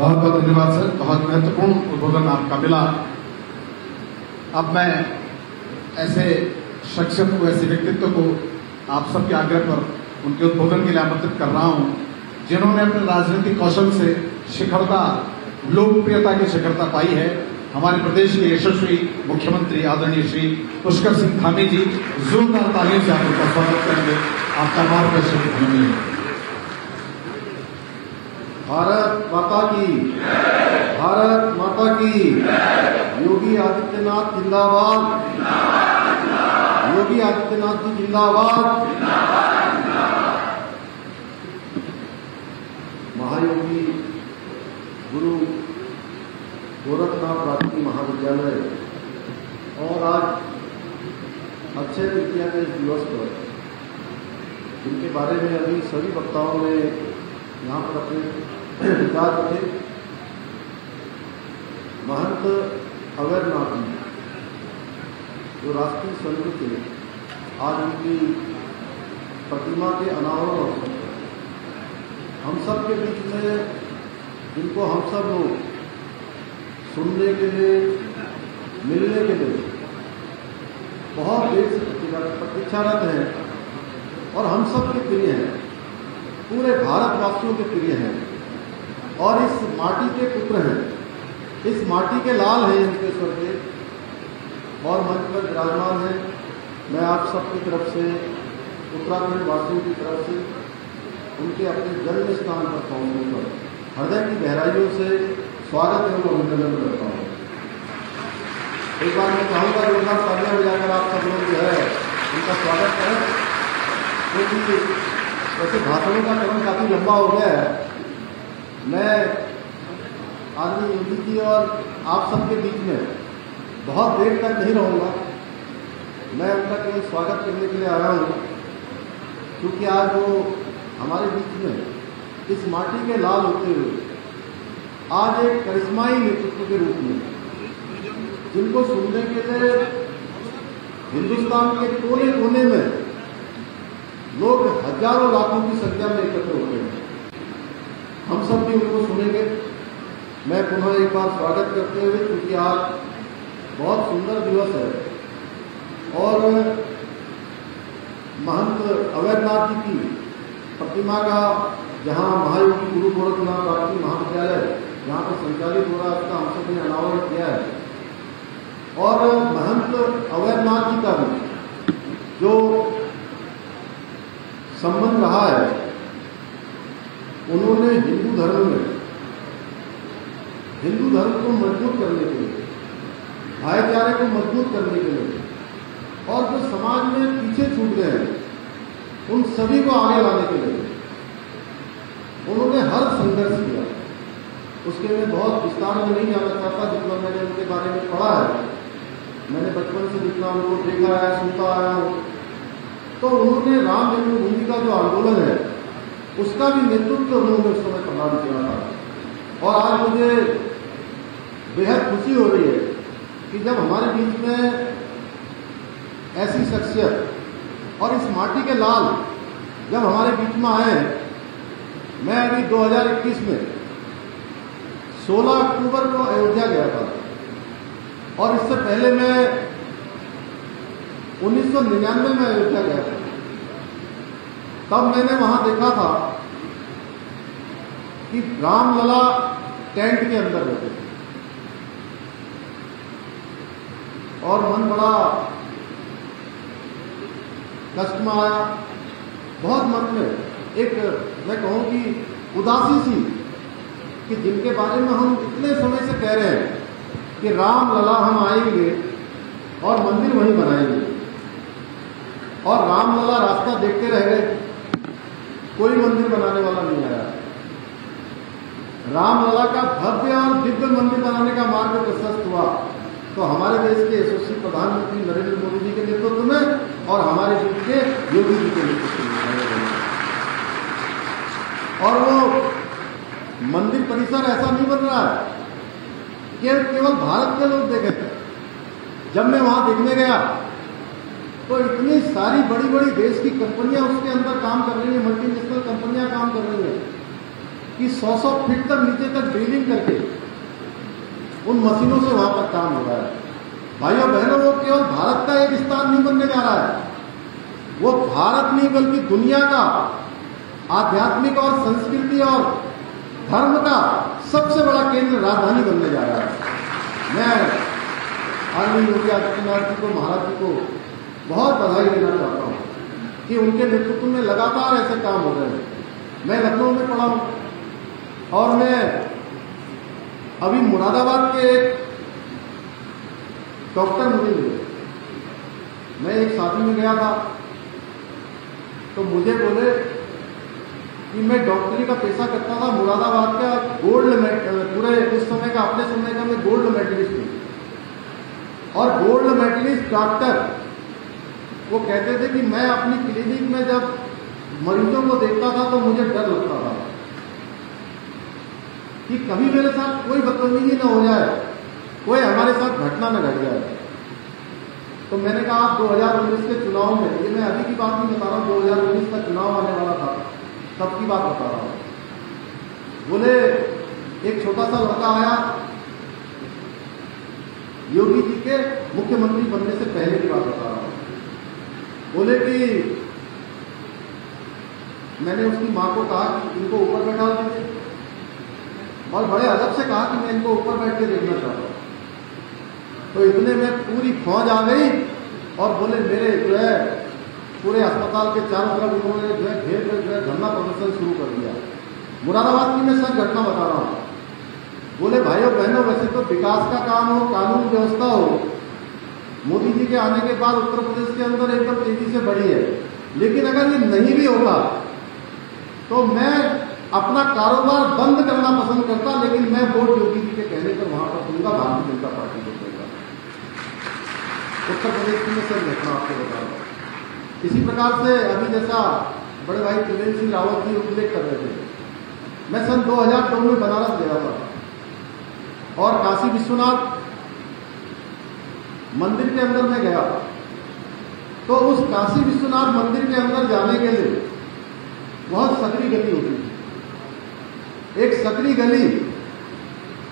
बहुत बहुत धन्यवाद सर, बहुत महत्वपूर्ण उद्बोधन आपका मिला। अब मैं ऐसे शख्सियत को, ऐसे व्यक्तित्व को आप सबके आग्रह पर उनके उद्बोधन के लिए आमंत्रित कर रहा हूं, जिन्होंने अपने राजनीतिक कौशल से शिखरता, लोकप्रियता की शिखरता पाई है। हमारे प्रदेश के यशस्वी मुख्यमंत्री आदरणीय श्री पुष्कर सिंह धामी जी, जोरदार तालियों से आप उनका स्वागत करेंगे। आपका मार्गदर्शन धन्यवाद। भारत माता की, भारत माता की। योगी आदित्यनाथ जिंदाबाद, योगी आदित्यनाथ जी जिंदाबाद। महायोगी गुरु गोरखनाथ राजकीय महाविद्यालय और आज अक्षय तृतीया के दिवस पर, जिनके बारे में अभी सभी वक्ताओं ने यहाँ पर अपने विचार रखे, महंत अवैधनाथ जी जो राष्ट्रीय संघ के आज उनकी प्रतिमा के अनावरण अवसर पर हम सब के बीच में, जिनको हम सब लोग सुनने के लिए, मिलने के लिए बहुत देर से प्रतीक्षारत हैं और हम सब के प्रिय हैं, पूरे भारतवासियों के प्रिय हैं और इस माटी के पुत्र हैं, इस माटी के लाल हैं युक्तेश्वर के और मंच पर विराजमान हैं। मैं आप सबकी तरफ से, उत्तराखंड वासियों की तरफ से उनके अपने जन्म स्थान पर पहुंचने पर हृदय की गहराइयों से स्वागत एवं अभिनंदन करता हूँ। एक बार मैं चाहूँगा जोरदार तालियां बजाकर आप सब लोग जो है उनका स्वागत करें, क्योंकि वैसे भाषणों का क्रम काफी लंबा हो गया है। मैं आदमी योगी जी और आप सबके बीच में बहुत देर तक नहीं रहूँगा। मैं उनका केवल स्वागत करने के लिए आया हूँ, क्योंकि आज वो हमारे बीच में इस माटी के लाल होते हुए आज एक करिश्माई नेतृत्व के रूप में, जिनको सुनने के लिए हिंदुस्तान के कोने कोने में लोग हजारों लाखों की संख्या में एकत्र होते हैं, हम सब भी उनको सुनेंगे। मैं पुनः एक बार स्वागत करते हुए, क्योंकि आज बहुत सुंदर दिवस है और महंत अवैधनाथ जी की प्रतिमा का, जहां महायोगी गुरु गोरखनाथ राजकीय महाविद्यालय जहां पर संचालित हो रहा है, उसका हम सब ने अनावरण किया है और महंत अवैधनाथ जी का भी जो संबंध रहा है, उन्होंने हिंदू धर्म को मजबूत करने के लिए, भाईचारे को मजबूत करने के लिए और जो समाज में पीछे छूट गए हैं उन सभी को आगे लाने के लिए उन्होंने हर संघर्ष किया। उसके मैं बहुत विस्तार में नहीं जाना चाहता, जितना मैंने उनके बारे में पढ़ा है, मैंने बचपन से जितना उनको देखा है, सुनता आया हूँ, तो उन्होंने राम जन्मभूमि का जो आंदोलन है उसका भी नेतृत्व उन्होंने उस समय प्रदान किया था। और आज मुझे बेहद खुशी हो रही है कि जब हमारे बीच में ऐसी शख्सियत और इस माटी के लाल जब हमारे बीच में आए, मैं अभी 2021 में 16 अक्टूबर को अयोध्या गया था और इससे पहले मैं 1999 में अयोध्या गया था। तब मैंने वहां देखा था कि रामलला टेंट के अंदर बैठे थे और मन बड़ा कष्ट में आया, बहुत मन में एक, मैं कहूं कि उदासी सी, कि जिनके बारे में हम इतने समय से कह रहे हैं कि रामलला हम आएंगे और मंदिर वहीं बनाएंगे, और रामलला रास्ता देखते रह गए, कोई मंदिर बनाने वाला नहीं आया। रामलला का भव्य और दिव्य मंदिर बनाने का मार्ग प्रशस्त हुआ तो हमारे देश के यशस्वी प्रधानमंत्री नरेंद्र मोदी जी के नेतृत्व में और हमारे बीच के योगी जी के नेतृत्व में। और वो मंदिर परिसर ऐसा नहीं बन रहा है कि केवल भारत के लोग देखे थे। जब मैं वहां देखने गया तो इतनी सारी बड़ी बड़ी देश की कंपनियां उसके अंदर काम कर रही हैं, मल्टीनेशनल कंपनियां काम कर रही हैं कि 100-100 फीट तक नीचे तक ड्रिलिंग करके उन मशीनों से वहां तक काम हो रहा है। भाइयों बहनों, वो केवल भारत का एक स्थान नहीं बनने जा रहा है, वो भारत नहीं बल्कि दुनिया का आध्यात्मिक और संस्कृति और धर्म का सबसे बड़ा केंद्र राजधानी बनने जा रहा है। मैं आदरणीय योगी आदित्यनाथ जी को, महाराज जी को बहुत बधाई देना चाहता हूं कि उनके नेतृत्व में लगातार ऐसे काम हो रहे हैं। मैं लखनऊ में पढ़ा हूं और मैं अभी मुरादाबाद के एक डॉक्टर मुझे मिले। मैं एक शादी में गया था तो मुझे बोले कि मैं डॉक्टरी का पेशा करता था, मुरादाबाद का गोल्ड पूरे उस समय का, अपने समय का मैं गोल्ड मेडलिस्ट हूं। और गोल्ड मेडलिस्ट डॉक्टर वो कहते थे कि मैं अपनी क्लिनिक में जब मरीजों को देखता था तो मुझे डर लगता था कि कभी मेरे साथ कोई बदतमीजी न हो जाए, कोई हमारे साथ घटना न घट जाए। तो मैंने कहा आप 2019 के चुनाव में, ये मैं अभी की बात नहीं बता रहा हूं, 2019 का चुनाव आने वाला था तब की बात बता रहा हूं। बोले एक छोटा सा लड़का आया, योगी जी के मुख्यमंत्री बनने से पहले की बात बता रहा हूं। बोले कि मैंने उसकी मां को कहा कि इनको ऊपर बैठा दीजिए, और बड़े अदब से कहा कि मैं इनको ऊपर बैठ के देखना चाहता हूं। तो इतने में पूरी फौज आ गई और बोले मेरे जो है पूरे अस्पताल के चारों तरफ उन्होंने जो है घेर कर जो है धरना प्रदर्शन शुरू कर दिया। मुरादाबाद की मैं सच घटना बता रहा हूं। बोले भाइयों बहनों, वैसे तो विकास का काम हो, कानून व्यवस्था हो, मोदी जी के आने के बाद उत्तर प्रदेश के अंदर एकदम तेजी से बढ़ी है, लेकिन अगर ये नहीं भी होता तो मैं अपना कारोबार बंद करना पसंद करता, लेकिन मैं वोट योगी जी के कहने पर वहां पर दूंगा, भारतीय जनता पार्टी को दूंगा। उत्तर प्रदेश की मैं सच घटना आपको बता रहा हूं। इसी प्रकार से अभी जैसा बड़े भाई त्रिवेंद्र सिंह रावत जी उल्लेख कर रहे थे, मैं सन 2002 में बनारस गया था और काशी विश्वनाथ मंदिर के अंदर में गया। तो उस काशी विश्वनाथ मंदिर के अंदर जाने के लिए बहुत सकरी गली होती थी, एक सकरी गली,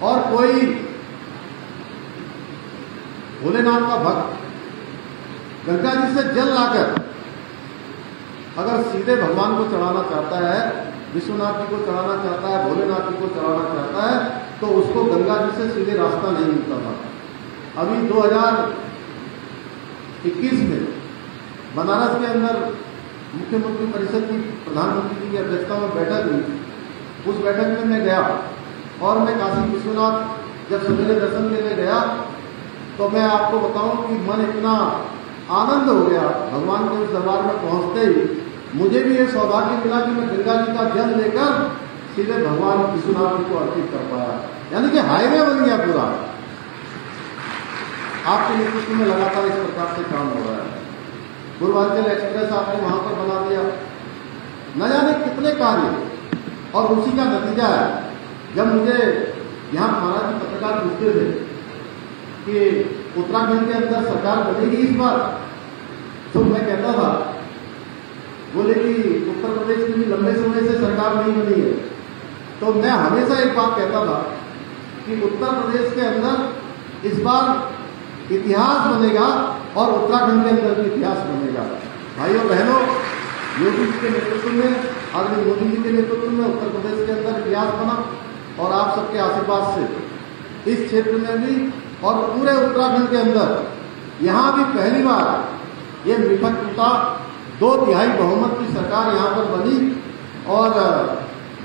और कोई भोलेनाथ का भक्त गंगा जी से जल लाकर अगर सीधे भगवान को चढ़ाना चाहता है, विश्वनाथ जी को चढ़ाना चाहता है, भोलेनाथ जी को चढ़ाना चाहता है, तो उसको गंगा जी से सीधे रास्ता नहीं मिलता था। अभी 2021 में बनारस के अंदर मुख्यमंत्री परिषद की प्रधानमंत्री जी की अध्यक्षता में बैठक हुई। उस बैठक में मैं गया और मैं काशी विश्वनाथ जब सवेरे दर्शन लेने गया तो मैं आपको बताऊं कि मन इतना आनंद हो गया भगवान के उस दरबार में पहुंचते ही। मुझे भी ये सौभाग्य मिला कि मैं गंगा जी का जल लेकर सीधे भगवान विश्वनाथ जी को अर्पित कर पाया, यानी कि हाईवे बन गया पूरा। आपके नेतृत्व में लगातार इस प्रकार से काम हो रहा है। पूर्वांचल एक्सप्रेस आपने वहां पर बना दिया, न जाने कितने कार्य, और उसी का नतीजा है। जब मुझे यहाँ महाराज जी पत्रकार पूछते थे कि उत्तराखंड के अंदर सरकार बनेगी इस बार, तो मैं कहता था, बोले कि उत्तर प्रदेश में भी लंबे समय से सरकार नहीं बनी है। तो मैं हमेशा एक बात कहता था कि उत्तर प्रदेश के अंदर इस बार इतिहास बनेगा और उत्तराखंड के अंदर भी इतिहास बनेगा। भाइयों बहनों, योगी जी के नेतृत्व में, आदरणीय मोदी जी के नेतृत्व में उत्तर प्रदेश के अंदर इतिहास बना, और आप सबके आशीर्वाद से इस क्षेत्र में भी और पूरे उत्तराखंड के अंदर यहाँ भी पहली बार ये विपक्ष टूटा, 2/3 बहुमत की सरकार यहाँ पर बनी। और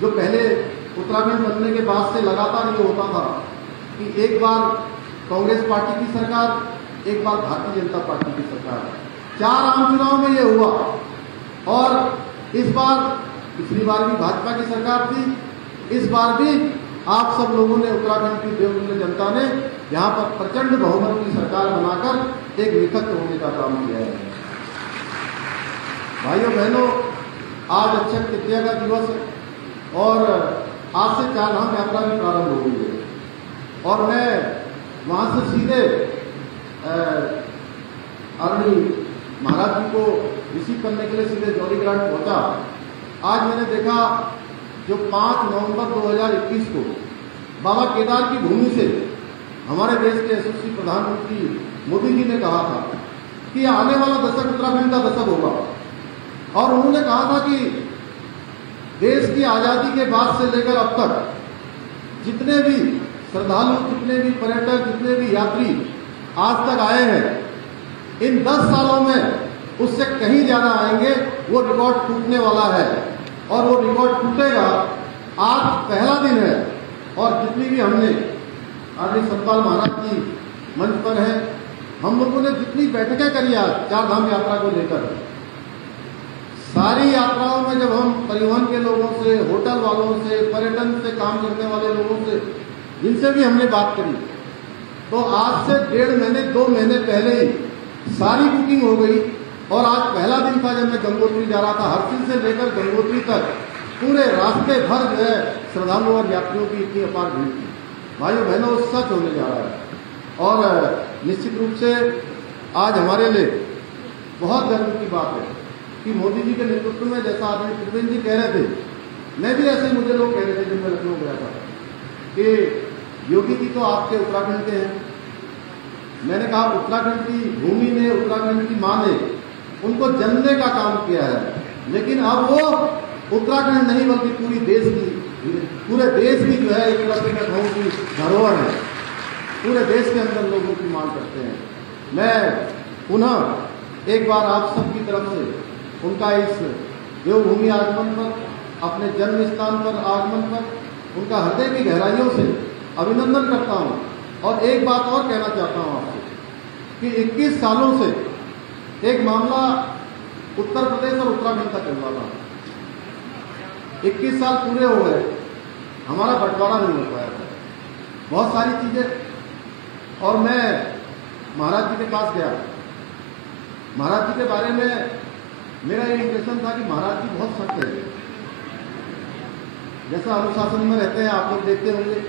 जो पहले उत्तराखंड बनने के बाद से लगातार ये होता था कि एक बार कांग्रेस पार्टी की सरकार, एक बार भारतीय जनता पार्टी की सरकार, 4 आम चुनाव में ये हुआ। और इस बार, पिछली बार भी भाजपा की सरकार थी, इस बार भी आप सब लोगों ने, उत्तराखंड की देवमूल्य जनता ने यहाँ पर प्रचंड बहुमत की सरकार बनाकर एक विपक्ष होने का काम किया है। भाइयों बहनों, आज अक्षय तृतीया का दिवस है और आज से 4 धाम यात्रा भी प्रारंभ हो गई है। और मैं वहां से सीधे आदरणीय महाराज जी को रिसीव करने के लिए सीधे जौलीग्रांट पहुंचा। आज मैंने देखा जो 5 नवंबर 2021 को बाबा केदार की भूमि से हमारे देश के यशस्वी प्रधानमंत्री मोदी जी ने कहा था कि आने वाला दशक उत्तराखंड का दशक होगा, और उन्होंने कहा था कि देश की आजादी के बाद से लेकर अब तक जितने भी श्रद्धालु, जितने भी पर्यटक, जितने भी यात्री आज तक आए हैं, इन 10 सालों में उससे कहीं ज्यादा आएंगे। वो रिकॉर्ड टूटने वाला है और वो रिकॉर्ड टूटेगा। आज पहला दिन है और जितनी भी हमने आदरणीय सतपाल महाराज जी मंच पर है, हम लोगों ने जितनी बैठकें करी आज 4 धाम यात्रा को लेकर, सारी यात्राओं में जब हम परिवहन के लोगों से, होटल वालों से, पर्यटन से काम करने वाले लोगों से, जिनसे भी हमने बात करी, तो आज से 1.5 महीने 2 महीने पहले ही सारी बुकिंग हो गई। और आज पहला दिन था जब मैं गंगोत्री जा रहा था, हरसिल से लेकर गंगोत्री तक पूरे रास्ते भर जो है श्रद्धालुओं और यात्रियों की इतनी अपार भीड़ थी। भाइयों बहनों, सच होने जा रहा है और निश्चित रूप से आज हमारे लिए बहुत गर्व की बात है कि मोदी जी के नेतृत्व में, जैसा आदरणीय त्रिवेंद्र जी कह रहे थे, मैं भी ऐसे मुझे लोग कह रहे थे जब मैं लखनऊ गया था कि योगी जी तो आपके उत्तराखंड के हैं। मैंने कहा उत्तराखंड की भूमि ने, उत्तराखंड की मां ने उनको जनने का काम किया है, लेकिन अब वो उत्तराखंड नहीं बल्कि पूरे देश की जो है एक तरह से मैं कहूँ कि धरोहर है। पूरे देश के अंदर लोगों की मांग करते हैं। मैं पुनः एक बार आप सबकी तरफ से उनका इस देवभूमि आगमन पर, अपने जन्म स्थान पर आगमन पर उनका हृदय की गहराइयों से अभिनंदन करता हूं। और एक बात और कहना चाहता हूं आपसे कि 21 सालों से एक मामला उत्तर प्रदेश और उत्तराखंड का चल रहा था। 21 साल पूरे हो गए, हमारा बंटवारा नहीं हो पाया था, बहुत सारी चीजें। और मैं महाराज जी के पास गया, महाराज जी के बारे में मेरा ये इंप्रेशन था कि महाराज जी बहुत सख्त है, जैसा अनुशासन में रहते हैं, आप लोग देखते होंगे।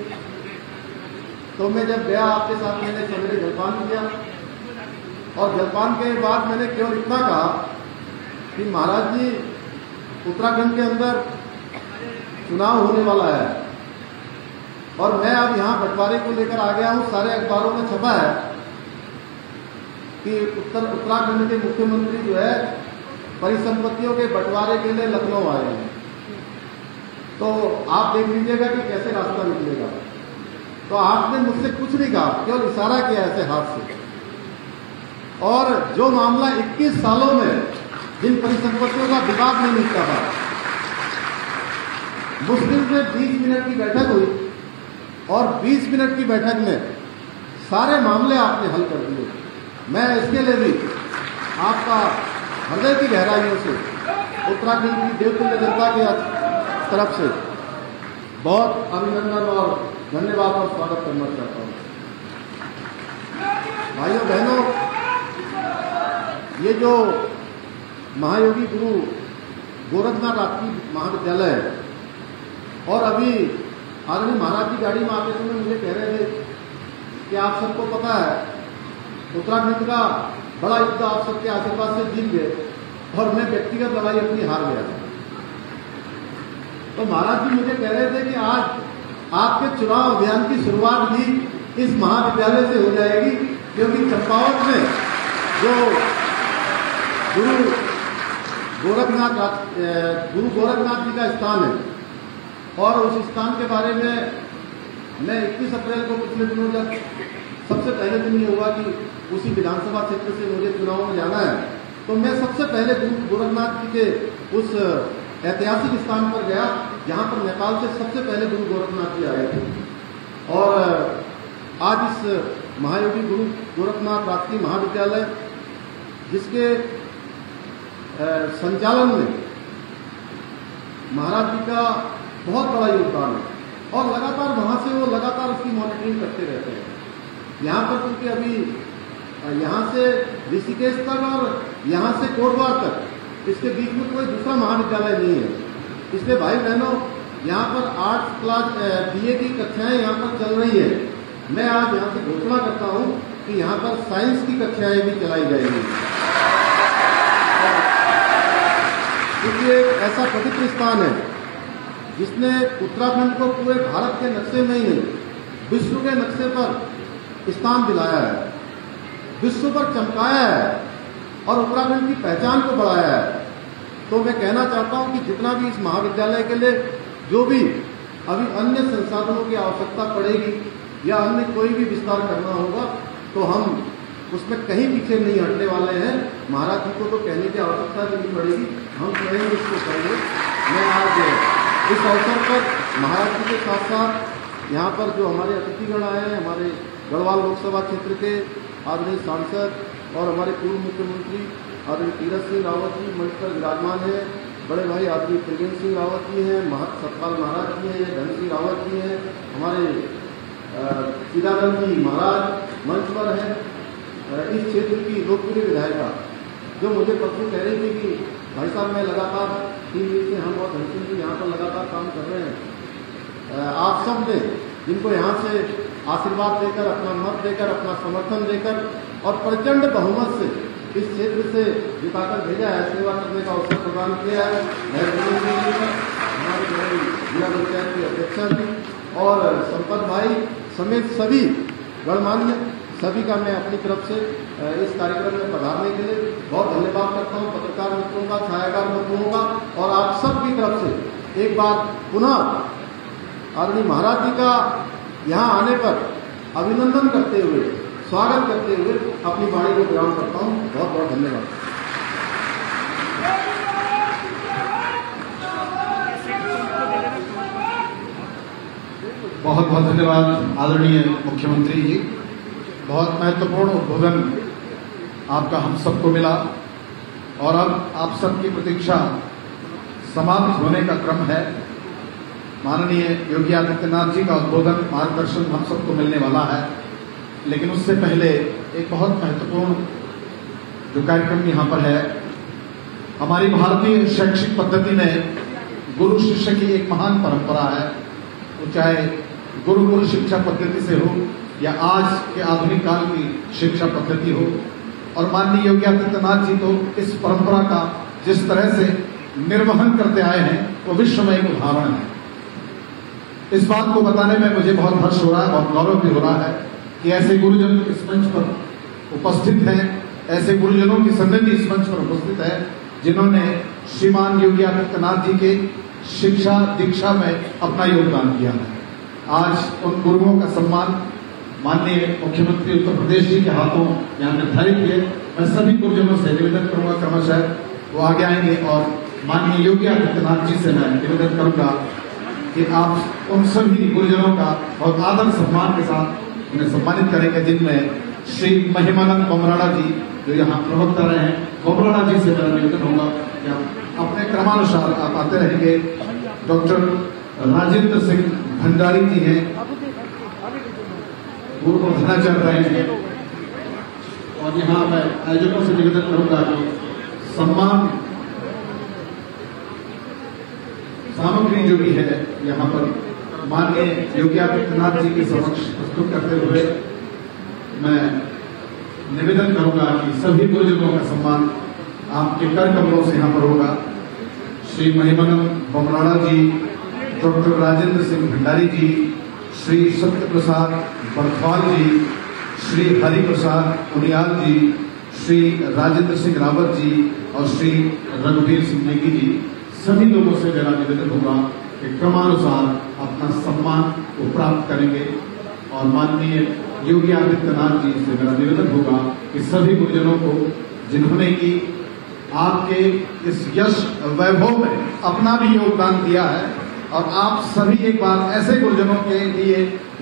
तो मैं जब गया आपके साथ, मैंने सवेरे जलपान किया और जलपान के बाद मैंने केवल इतना कहा कि महाराज जी उत्तराखंड के अंदर चुनाव होने वाला है और मैं अब यहाँ बंटवारे को लेकर आ गया हूँ। सारे अखबारों में छपा है कि उत्तराखंड के मुख्यमंत्री जो है परिसंपत्तियों के बंटवारे के लिए लखनऊ आए हैं, तो आप देख लीजिएगा कि कैसे रास्ता निकलेगा। तो आपने मुझसे कुछ नहीं कहा, केवल इशारा किया ऐसे हाथ से। और जो मामला 21 सालों में जिन परिसंपत्तियों का विवाद नहीं निकला था, मुश्किल से 20 मिनट की बैठक हुई और 20 मिनट की बैठक में सारे मामले आपने हल कर दिए। मैं इसके लिए भी आपका हृदय की गहराइयों से उत्तराखंड की देवतुल्य जनता की तरफ से बहुत अभिनंदन और धन्यवाद और स्वागत करना चाहता हूं। भाइयों बहनों, ये जो महायोगी गुरु गोरखनाथ राष्ट्रीय महाविद्यालय है, और अभी आदरणीय महाराज जी गाड़ी में आते समय मुझे कह रहे थे कि आप सबको पता है उत्तराखंड का बड़ा युद्ध आप सबके आशीर्वाद से जीत गए और मैं व्यक्तिगत लड़ाई अपनी हार गया। तो महाराज जी मुझे कह रहे थे कि आज आपके चुनाव अभियान की शुरुआत भी इस महाविद्यालय से हो जाएगी, क्योंकि चंपावत में जो गुरु गोरखनाथ जी का स्थान है, और उस स्थान के बारे में मैं 21 अप्रैल को पिछले दिनों जब सबसे पहले दिन ये हुआ कि उसी विधानसभा क्षेत्र से मुझे चुनाव में जाना है, तो मैं सबसे पहले गुरु गोरखनाथ जी के उस ऐतिहासिक स्थान पर गया जहां पर नेपाल से सबसे पहले गुरु गोरखनाथ जी आए थे। और आज इस महायोगी गुरु गोरखनाथ राष्ट्रीय महाविद्यालय, जिसके संचालन में महाराज जी का बहुत बड़ा योगदान है, और लगातार वहां से वो लगातार उसकी मॉनिटरिंग करते रहते हैं। यहाँ पर क्योंकि अभी यहाँ से ऋषिकेश तक और यहाँ से कोटद्वार तक इसके बीच में कोई दूसरा महाविद्यालय नहीं है, इसलिए भाई बहनों यहाँ पर 8 क्लास BA की कक्षाएं यहाँ पर चल रही है। मैं आज यहाँ से घोषणा करता हूँ कि यहाँ पर साइंस की कक्षाएं भी चलाई जाएंगी, क्योंकि एक ऐसा पवित्र स्थान है जिसने उत्तराखंड को पूरे भारत के नक्शे में ही नहीं, विश्व के नक्शे पर स्थान दिलाया है, विश्व पर चमकाया है और उत्तराखंड की पहचान को बढ़ाया है। तो मैं कहना चाहता हूं कि जितना भी इस महाविद्यालय के लिए जो भी अभी अन्य संसाधनों की आवश्यकता पड़ेगी या अन्य कोई भी विस्तार करना होगा तो हम उसमें कहीं पीछे नहीं हटने वाले हैं। महाराज जी को तो कहने की आवश्यकता भी नहीं पड़ेगी, हम स्वयं इसको करेंगे। मैं आज इस अवसर पर महाराज जी के साथ साथ यहाँ पर जो हमारे अतिथिगण आए हैं, हमारे गढ़वाल लोकसभा क्षेत्र के आदरणीय सांसद और हमारे पूर्व मुख्यमंत्री आदरणीय तीरथ सिंह रावत जी मंच पर विराजमान हैं, बड़े भाई आदरणीय त्रिवेंद्र सिंह रावत जी हैं, सतपाल महाराज जी हैं, धन सिंह रावत जी हैं, हमारे सीताराम जी महाराज मंच पर हैं। इस क्षेत्र की लोकप्रिय विधायिका जो मुझे परसों कह रही थी कि भाई साहब मैं लगातार 3 दिन से हम और धनसिंह जी यहाँ पर लगातार काम कर रहे हैं। आप सब ने जिनको यहाँ से आशीर्वाद देकर, अपना मत देकर, अपना समर्थन देकर और प्रचंड बहुमत से इस क्षेत्र से जिताकर भेजा है, सेवा करने का अवसर प्रदान किया है। हमारे जिला पंचायत की अध्यक्षा जी और संपत भाई समेत सभी गणमान्य सभी का मैं अपनी तरफ से इस कार्यक्रम में पधारने के लिए बहुत धन्यवाद करता हूँ। पत्रकार मित्रों का, छायाकार मित्रों का और आप सब की तरफ से एक बार पुनः आदरणीय महाराज जी का यहाँ आने पर अभिनंदन करते हुए, स्वागत करते हुए अपनी वाणी को विराम करता हूँ। बहुत बहुत धन्यवाद। बहुत बहुत धन्यवाद आदरणीय मुख्यमंत्री जी। बहुत महत्वपूर्ण उद्बोधन आपका हम सबको मिला और अब आप सबकी प्रतीक्षा समाप्त होने का क्रम है। माननीय योगी आदित्यनाथ जी का उद्बोधन, मार्गदर्शन हम सबको मिलने वाला है, लेकिन उससे पहले एक बहुत महत्वपूर्ण जो कार्यक्रम यहाँ पर है, हमारी भारतीय शैक्षिक पद्धति में गुरु शिष्य की एक महान परंपरा है। वो चाहे गुरुकुल शिक्षा पद्धति से हो या आज के आधुनिक काल की शिक्षा पद्धति हो, और माननीय योगी आदित्यनाथ जी तो इस परंपरा का जिस तरह से निर्वहन करते आए हैं वो विश्व में एक उदाहरण है। इस बात को बताने में मुझे बहुत हर्ष हो रहा है, बहुत गौरव भी हो रहा है कि ऐसे गुरुजन इस मंच पर उपस्थित हैं, ऐसे गुरुजनों की सन्निधि इस मंच पर उपस्थित है जिन्होंने श्रीमान योगी आदित्यनाथ जी के शिक्षा दीक्षा में अपना योगदान किया है। आज उन गुरुओं का सम्मान माननीय मुख्यमंत्री उत्तर प्रदेश जी के हाथों यहाँ निर्धारित किए। मैं सभी गुरुजनों से निवेदन करूंगा, क्रमशः वो आगे आएंगे और माननीय योगी आदित्यनाथ जी से मैं निवेदन करूंगा कि आप उन सभी गुरुजनों का बहुत आदर सम्मान के साथ उन्हें सम्मानित करेंगे, जिनमें श्री महिमानंद बमराड़ा जी जो यहाँ प्रवक्ता रहे हैं, बमराड़ा जी से मेरा निवेदन होगा कि आप अपने क्रमानुसार आप आते रहेंगे। डॉक्टर राजेंद्र सिंह भंडारी जी हैं, पूर्व प्रधानाचार्य रहे हैं, और यहाँ मैं आयोजकों से निवेदन करूंगा कि सम्मान सामग्री जो भी है यहाँ पर माननीय योगी आदित्यनाथ जी के समक्ष प्रस्तुत करते हुए मैं निवेदन करूंगा कि सभी गुरुजनों का सम्मान आपके कर कमलों से यहाँ पर होगा। श्री महिमानंद बमराड़ा जी, डॉक्टर राजेंद्र सिंह भंडारी जी, श्री सत्य प्रसाद बरथवाल जी, श्री हरि प्रसाद उनियाल जी, श्री राजेंद्र सिंह रावत जी और श्री रघुवीर सिंह नेगी जी, सभी लोगों से मेरा निवेदन होगा कि क्रमानुसार अपना सम्मान को प्राप्त करेंगे। और माननीय योगी आदित्यनाथ जी से मेरा निवेदन होगा कि सभी गुरुजनों को जिन्होंने कि आपके इस यश वैभव में अपना भी योगदान दिया है, और आप सभी एक बार ऐसे गुरुजनों के लिए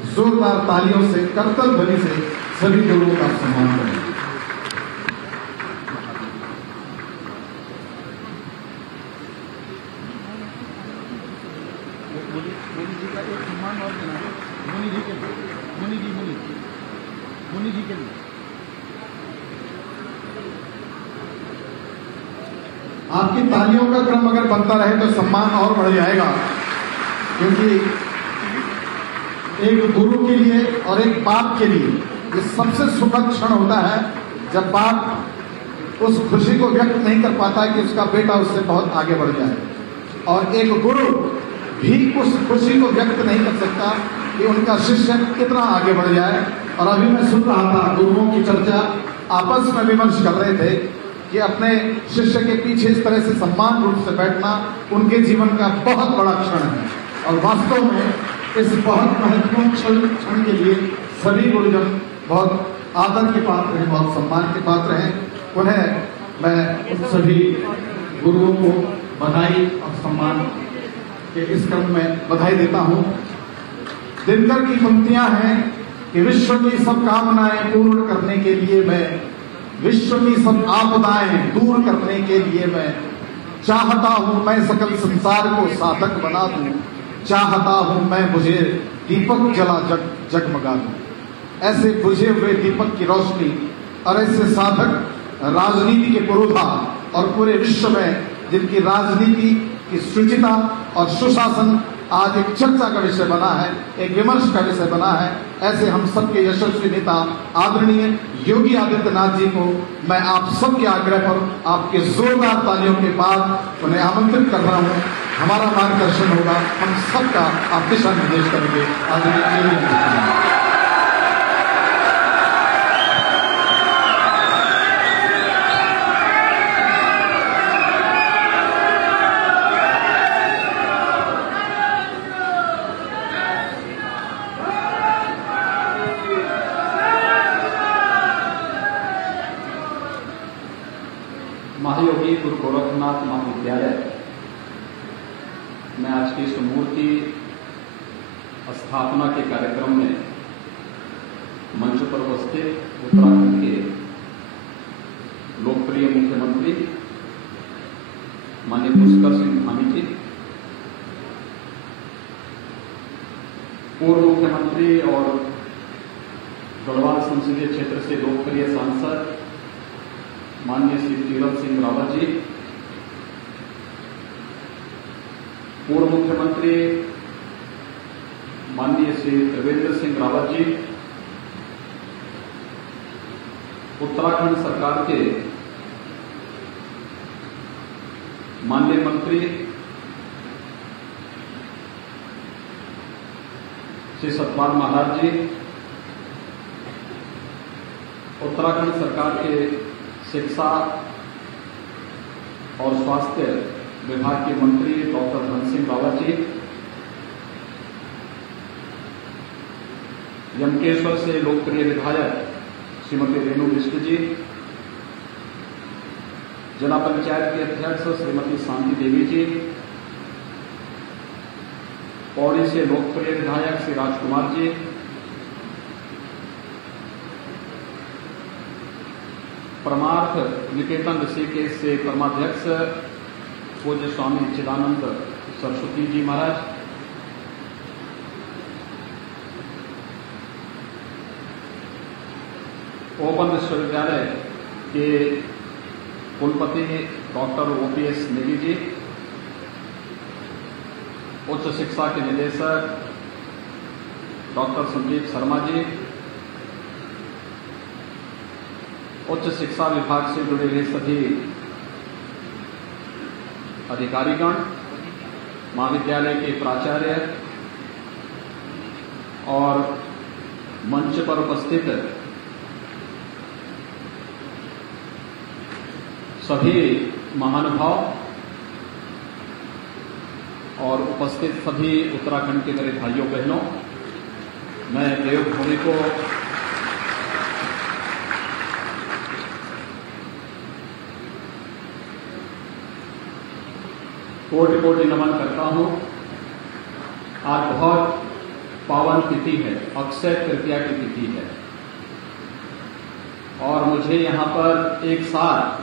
जोरदार तालियों से, करतल ध्वनि से सभी गुरुओं का सम्मान करें। मुनि जी के लिए आपकी तालियों का क्रम अगर बनता रहे तो सम्मान और बढ़ जाएगा, क्योंकि एक गुरु के लिए और एक बाप के लिए ये सबसे सुखद क्षण होता है जब बाप उस खुशी को व्यक्त नहीं कर पाता है कि उसका बेटा उससे बहुत आगे बढ़ जाए, और एक गुरु भी उस खुशी को व्यक्त नहीं कर सकता कि उनका शिष्य कितना आगे बढ़ जाए। और अभी मैं सुन रहा था गुरुओं की चर्चा, आपस में विमर्श कर रहे थे कि अपने शिष्य के पीछे इस तरह से सम्मान रूप से बैठना उनके जीवन का बहुत बड़ा क्षण है। और वास्तव में इस बहुत महत्वपूर्ण क्षण के लिए सभी गुरुजन बहुत आदर के पात्र हैं, बहुत सम्मान के पात्र हैं। उन्हें मैं उन सभी गुरुओं को बधाई और सम्मान के इस क्रम में बधाई देता हूं। दिनकर की पंक्तियां हैं कि विश्व की सब कामनाएं पूर्ण करने के लिए मैं, विश्व की सब आपदाएं दूर करने के लिए मैं, चाहता हूं मैं सकल संसार को साधक बना दूं, चाहता हूं मैं मुझे दीपक जला जगमगा दूं। ऐसे बुझे हुए दीपक की रोशनी और ऐसे साधक राजनीति के पुरोधा और पूरे विश्व में जिनकी राजनीति की शुचिता और सुशासन आज एक चर्चा का विषय बना है, एक विमर्श का विषय बना है, ऐसे हम सबके यशस्वी नेता आदरणीय योगी आदित्यनाथ जी को मैं आप सबके आग्रह पर आपके जोरदार तालियों के बाद उन्हें आमंत्रित कर रहा हूं। हमारा मार्गदर्शन होगा, हम सबका आप दिशा निर्देश करेंगे। आदरणीय योगी आदित्यनाथ। महायोगी गुरु गोरखनाथ महाविद्यालय में आज की इस मूर्ति स्थापना के कार्यक्रम में मंच पर उपस्थित उत्तराखंड के लोकप्रिय मुख्यमंत्री माननीय पुष्कर सिंह धामी जी, पूर्व मुख्यमंत्री और गढ़वाल संसदीय क्षेत्र से लोकप्रिय सांसद माननीय श्री तीरथ सिंह रावत जी, पूर्व मुख्यमंत्री माननीय श्री त्रिवेंद्र सिंह रावत जी, उत्तराखंड सरकार के माननीय मंत्री श्री सतपाल महाराज जी, उत्तराखंड सरकार के शिक्षा और स्वास्थ्य विभाग के मंत्री डॉक्टर धन सिंह रावत जी, यमकेश्वर से लोकप्रिय विधायक श्रीमती रेणु बिष्ट जी, जिला पंचायत के अध्यक्ष श्रीमती शांति देवी जी, पौड़ी से लोकप्रिय विधायक श्री राजकुमार जी, परमार्थ निकेतन ऋषिकेश से परमाध्यक्ष पूज्य स्वामी चिदानंद सरस्वती जी महाराज, ओपन विश्वविद्यालय के कुलपति डॉक्टर OPS नेगी जी, उच्च शिक्षा के निदेशक डॉक्टर संजीव शर्मा जी, उच्च शिक्षा विभाग से जुड़े हुए सभी अधिकारीगण, महाविद्यालय के प्राचार्य और मंच पर उपस्थित सभी महानुभाव और उपस्थित सभी उत्तराखंड के मेरे भाइयों बहनों, मैं देवभूमि को कोटि कोटि नमन करता हूं। आज बहुत पावन तिथि है, अक्षय तृतीया की तिथि है और मुझे यहां पर एक साथ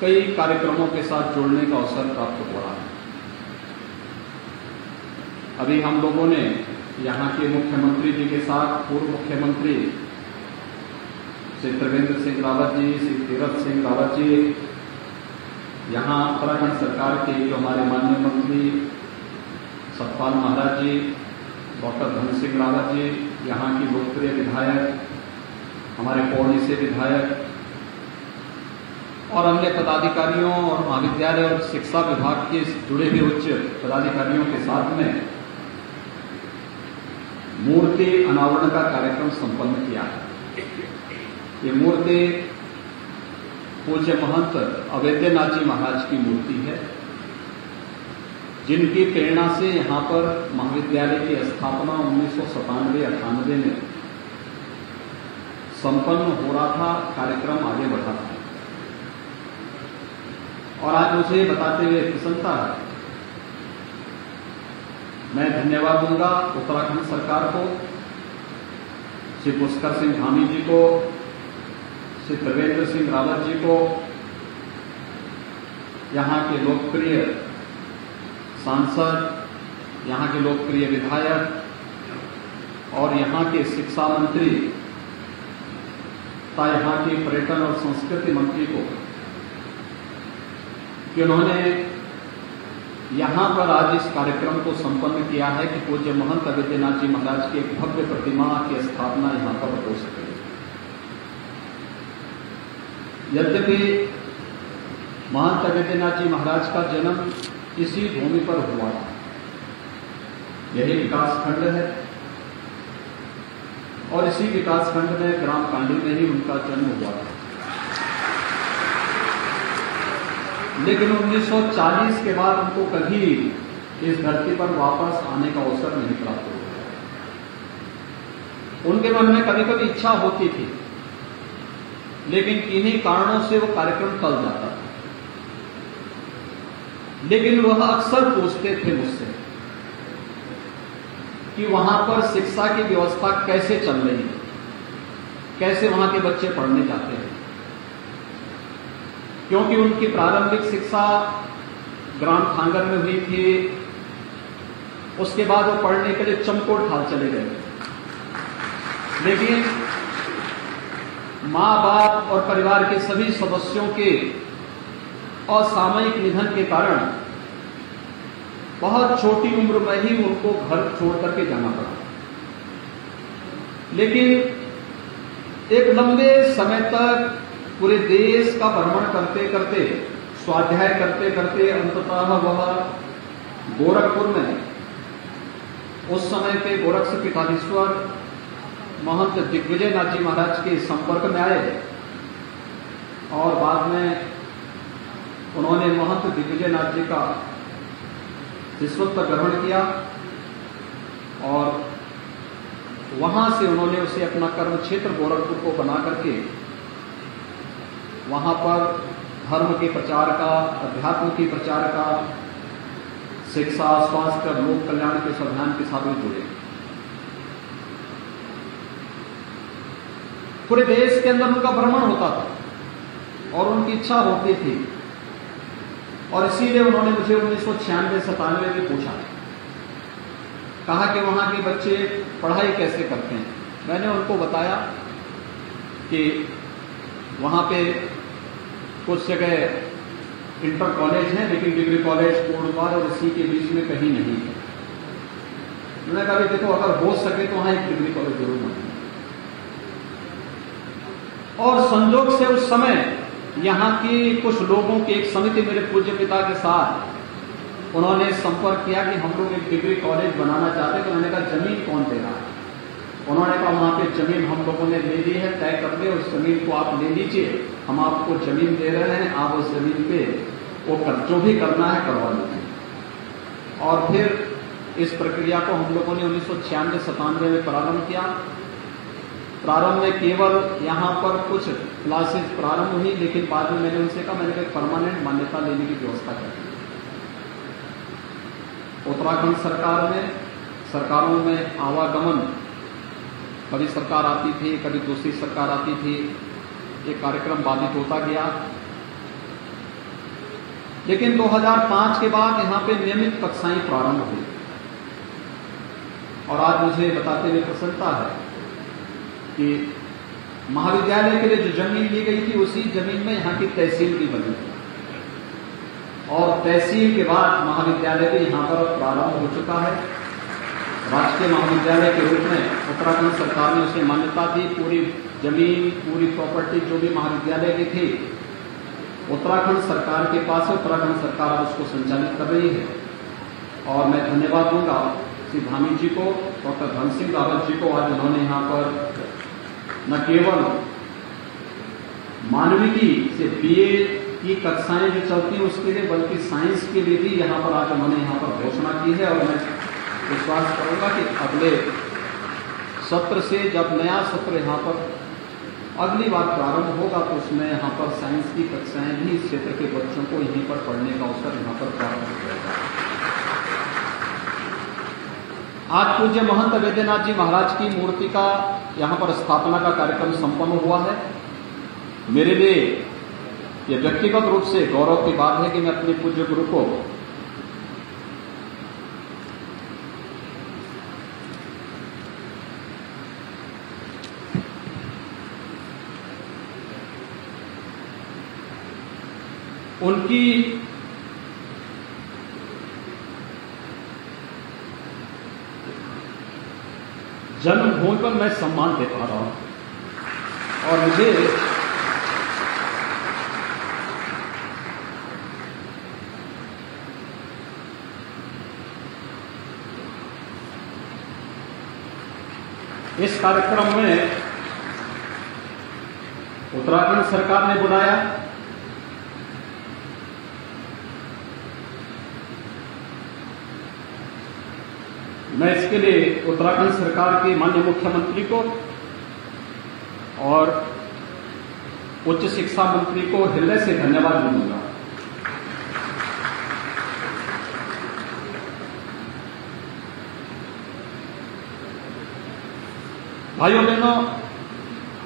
कई कार्यक्रमों के साथ जुड़ने का अवसर प्राप्त हो रहा है। अभी हम लोगों ने यहां के मुख्यमंत्री जी के साथ पूर्व मुख्यमंत्री श्री त्रिवेंद्र सिंह रावत जी, श्री तीरथ सिंह रावत जी, यहाँ उत्तराखंड सरकार के जो हमारे माननीय मंत्री सतपाल महाराज जी, डॉक्टर धन सिंह रावत जी, यहाँ की लोकप्रिय विधायक हमारे पौड़ी से विधायक और अन्य पदाधिकारियों और महाविद्यालय और शिक्षा विभाग के जुड़े हुए उच्च पदाधिकारियों के साथ में मूर्ति अनावरण का कार्यक्रम संपन्न किया है। ये मूर्ति पूज्य महंत अवैद्यनाथ जी महाराज की मूर्ति है, जिनकी प्रेरणा से यहाँ पर महाविद्यालय की स्थापना 1997-98 में संपन्न हो रहा था, कार्यक्रम आगे बढ़ा था। और आज मुझे बताते हुए प्रसन्नता है, मैं धन्यवाद दूंगा उत्तराखंड सरकार को, श्री पुष्कर सिंह धामी जी को, श्री त्रिवेंद्र सिंह रावत जी को, यहाँ के लोकप्रिय सांसद, यहाँ के लोकप्रिय विधायक और यहाँ के शिक्षा मंत्री तथा यहाँ के पर्यटन और संस्कृति मंत्री को कि उन्होंने यहाँ पर आज इस कार्यक्रम को संपन्न किया है कि पूज्य महंत अवैद्यनाथ जी महाराज की एक भव्य प्रतिमा की स्थापना यहाँ पर हो सके। यद्यपि महंत अवैद्यनाथ जी महाराज का जन्म इसी भूमि पर हुआ था, यही विकासखंड है और इसी विकासखंड में ग्राम कांडी में ही उनका जन्म हुआ था। लेकिन 1940 के बाद उनको कभी इस धरती पर वापस आने का अवसर नहीं प्राप्त हुआ। उनके मन में कभी कभी इच्छा होती थी, लेकिन किन्हीं कारणों से वो कार्यक्रम टल जाता था। लेकिन वह अक्सर पूछते थे मुझसे कि वहां पर शिक्षा की व्यवस्था कैसे चल रही है, कैसे वहां के बच्चे पढ़ने जाते हैं, क्योंकि उनकी प्रारंभिक शिक्षा ग्राम थांगर में हुई थी। उसके बाद वो पढ़ने के लिए चमकोट ठाल चले गए, लेकिन मां बाप और परिवार के सभी सदस्यों के असामयिक निधन के कारण बहुत छोटी उम्र में ही उनको घर छोड़ करके जाना पड़ा। लेकिन एक लंबे समय तक पूरे देश का भ्रमण करते करते, स्वाध्याय करते करते अंततः वह गोरखपुर में उस समय के गोरक्ष पीठाधीश्वर महंत दिग्विजयनाथ जी महाराज के संपर्क में आए और बाद में उन्होंने महंत दिग्विजयनाथ जी का शिष्यत्व ग्रहण किया और वहां से उन्होंने उसे अपना कर्म क्षेत्र गोरखपुर को बना करके वहां पर धर्म के प्रचार का, अध्यात्म के प्रचार का, शिक्षा, स्वास्थ्य और लोक कल्याण के अभियान के साथ में जुड़े। पूरे देश के अंदर उनका भ्रमण होता था और उनकी इच्छा होती थी और इसीलिए उन्होंने मुझे 1996-97 में पूछा, कहा कि वहां के बच्चे पढ़ाई कैसे करते हैं। मैंने उनको बताया कि वहां पे कुछ जगह इंटर कॉलेज है, लेकिन डिग्री कॉलेज कोटद्वार और इसी के बीच में कहीं नहीं है। मैंने कहा देखो, अगर हो सके तो वहां एक डिग्री कॉलेज जरूर बने। और संजोग से उस समय यहाँ की कुछ लोगों की एक समिति मेरे पूज्य पिता के साथ उन्होंने संपर्क किया कि हम लोग एक डिग्री कॉलेज बनाना चाहते। तो मैंने कहा जमीन कौन दे रहा है? उन्होंने कहा वहां पे जमीन हम लोगों ने ले ली है, तय कर दे, उस जमीन को आप ले लीजिए, हम आपको जमीन दे रहे हैं, आप उस जमीन पे वो जो भी करना है करवा लीजिए। और फिर इस प्रक्रिया को हम लोगों ने 1996-97 में प्रारंभ किया। प्रारंभ में केवल यहाँ पर कुछ क्लासेस प्रारंभ हुई, लेकिन बाद में मैंने उनसे कहा, मैंने परमानेंट मान्यता लेने की व्यवस्था कर दी। उत्तराखंड सरकार में, सरकारों में आवागमन, कभी सरकार आती थी, कभी दूसरी सरकार आती थी, ये कार्यक्रम बाधित होता गया। लेकिन 2005 के बाद यहाँ पे नियमित कक्षाएं प्रारंभ हुई और आज मुझे बताते हुए प्रसन्नता है कि महाविद्यालय के लिए जो जमीन ली गई थी उसी जमीन में यहाँ की तहसील भी बनी थी और तहसील के बाद महाविद्यालय भी यहाँ पर प्रारंभ हो चुका है। राजकीय महाविद्यालय के रूप में उत्तराखंड सरकार ने उसे मान्यता दी। पूरी जमीन, पूरी प्रॉपर्टी जो भी महाविद्यालय की थी उत्तराखंड सरकार के पास है। उत्तराखंड सरकार अब उसको संचालित कर रही है और मैं धन्यवाद दूंगा श्री धामी जी को, डॉक्टर धन सिंह रावत जी को। आज उन्होंने यहाँ पर न केवल मानविकी से बीए की कक्षाएं जो चलती हैं उसके लिए, बल्कि साइंस के लिए भी यहाँ पर आज उन्होंने यहाँ पर घोषणा की है। और मैं विश्वास करूंगा कि अगले सत्र से, जब नया सत्र यहाँ पर अगली बार प्रारंभ होगा, तो उसमें यहाँ पर साइंस की कक्षाएं भी इस क्षेत्र के बच्चों को यहीं पर पढ़ने का अवसर यहाँ पर प्राप्त हो जाएगा। आज पूज्य महंत वैद्यनाथ जी महाराज की मूर्ति का यहाँ पर स्थापना का कार्यक्रम संपन्न हुआ है। मेरे लिए यह व्यक्तिगत रूप से गौरव की बात है कि मैं अपने पूज्य गुरु को उनकी जन्मभूमि पर मैं सम्मान दे पा रहा हूं। और मुझे इस कार्यक्रम में उत्तराखंड सरकार ने बुलाया, मैं इसके लिए उत्तराखंड सरकार के माननीय मुख्यमंत्री को और उच्च शिक्षा मंत्री को हृदय से धन्यवाद दूंगा। भाइयों बहनों,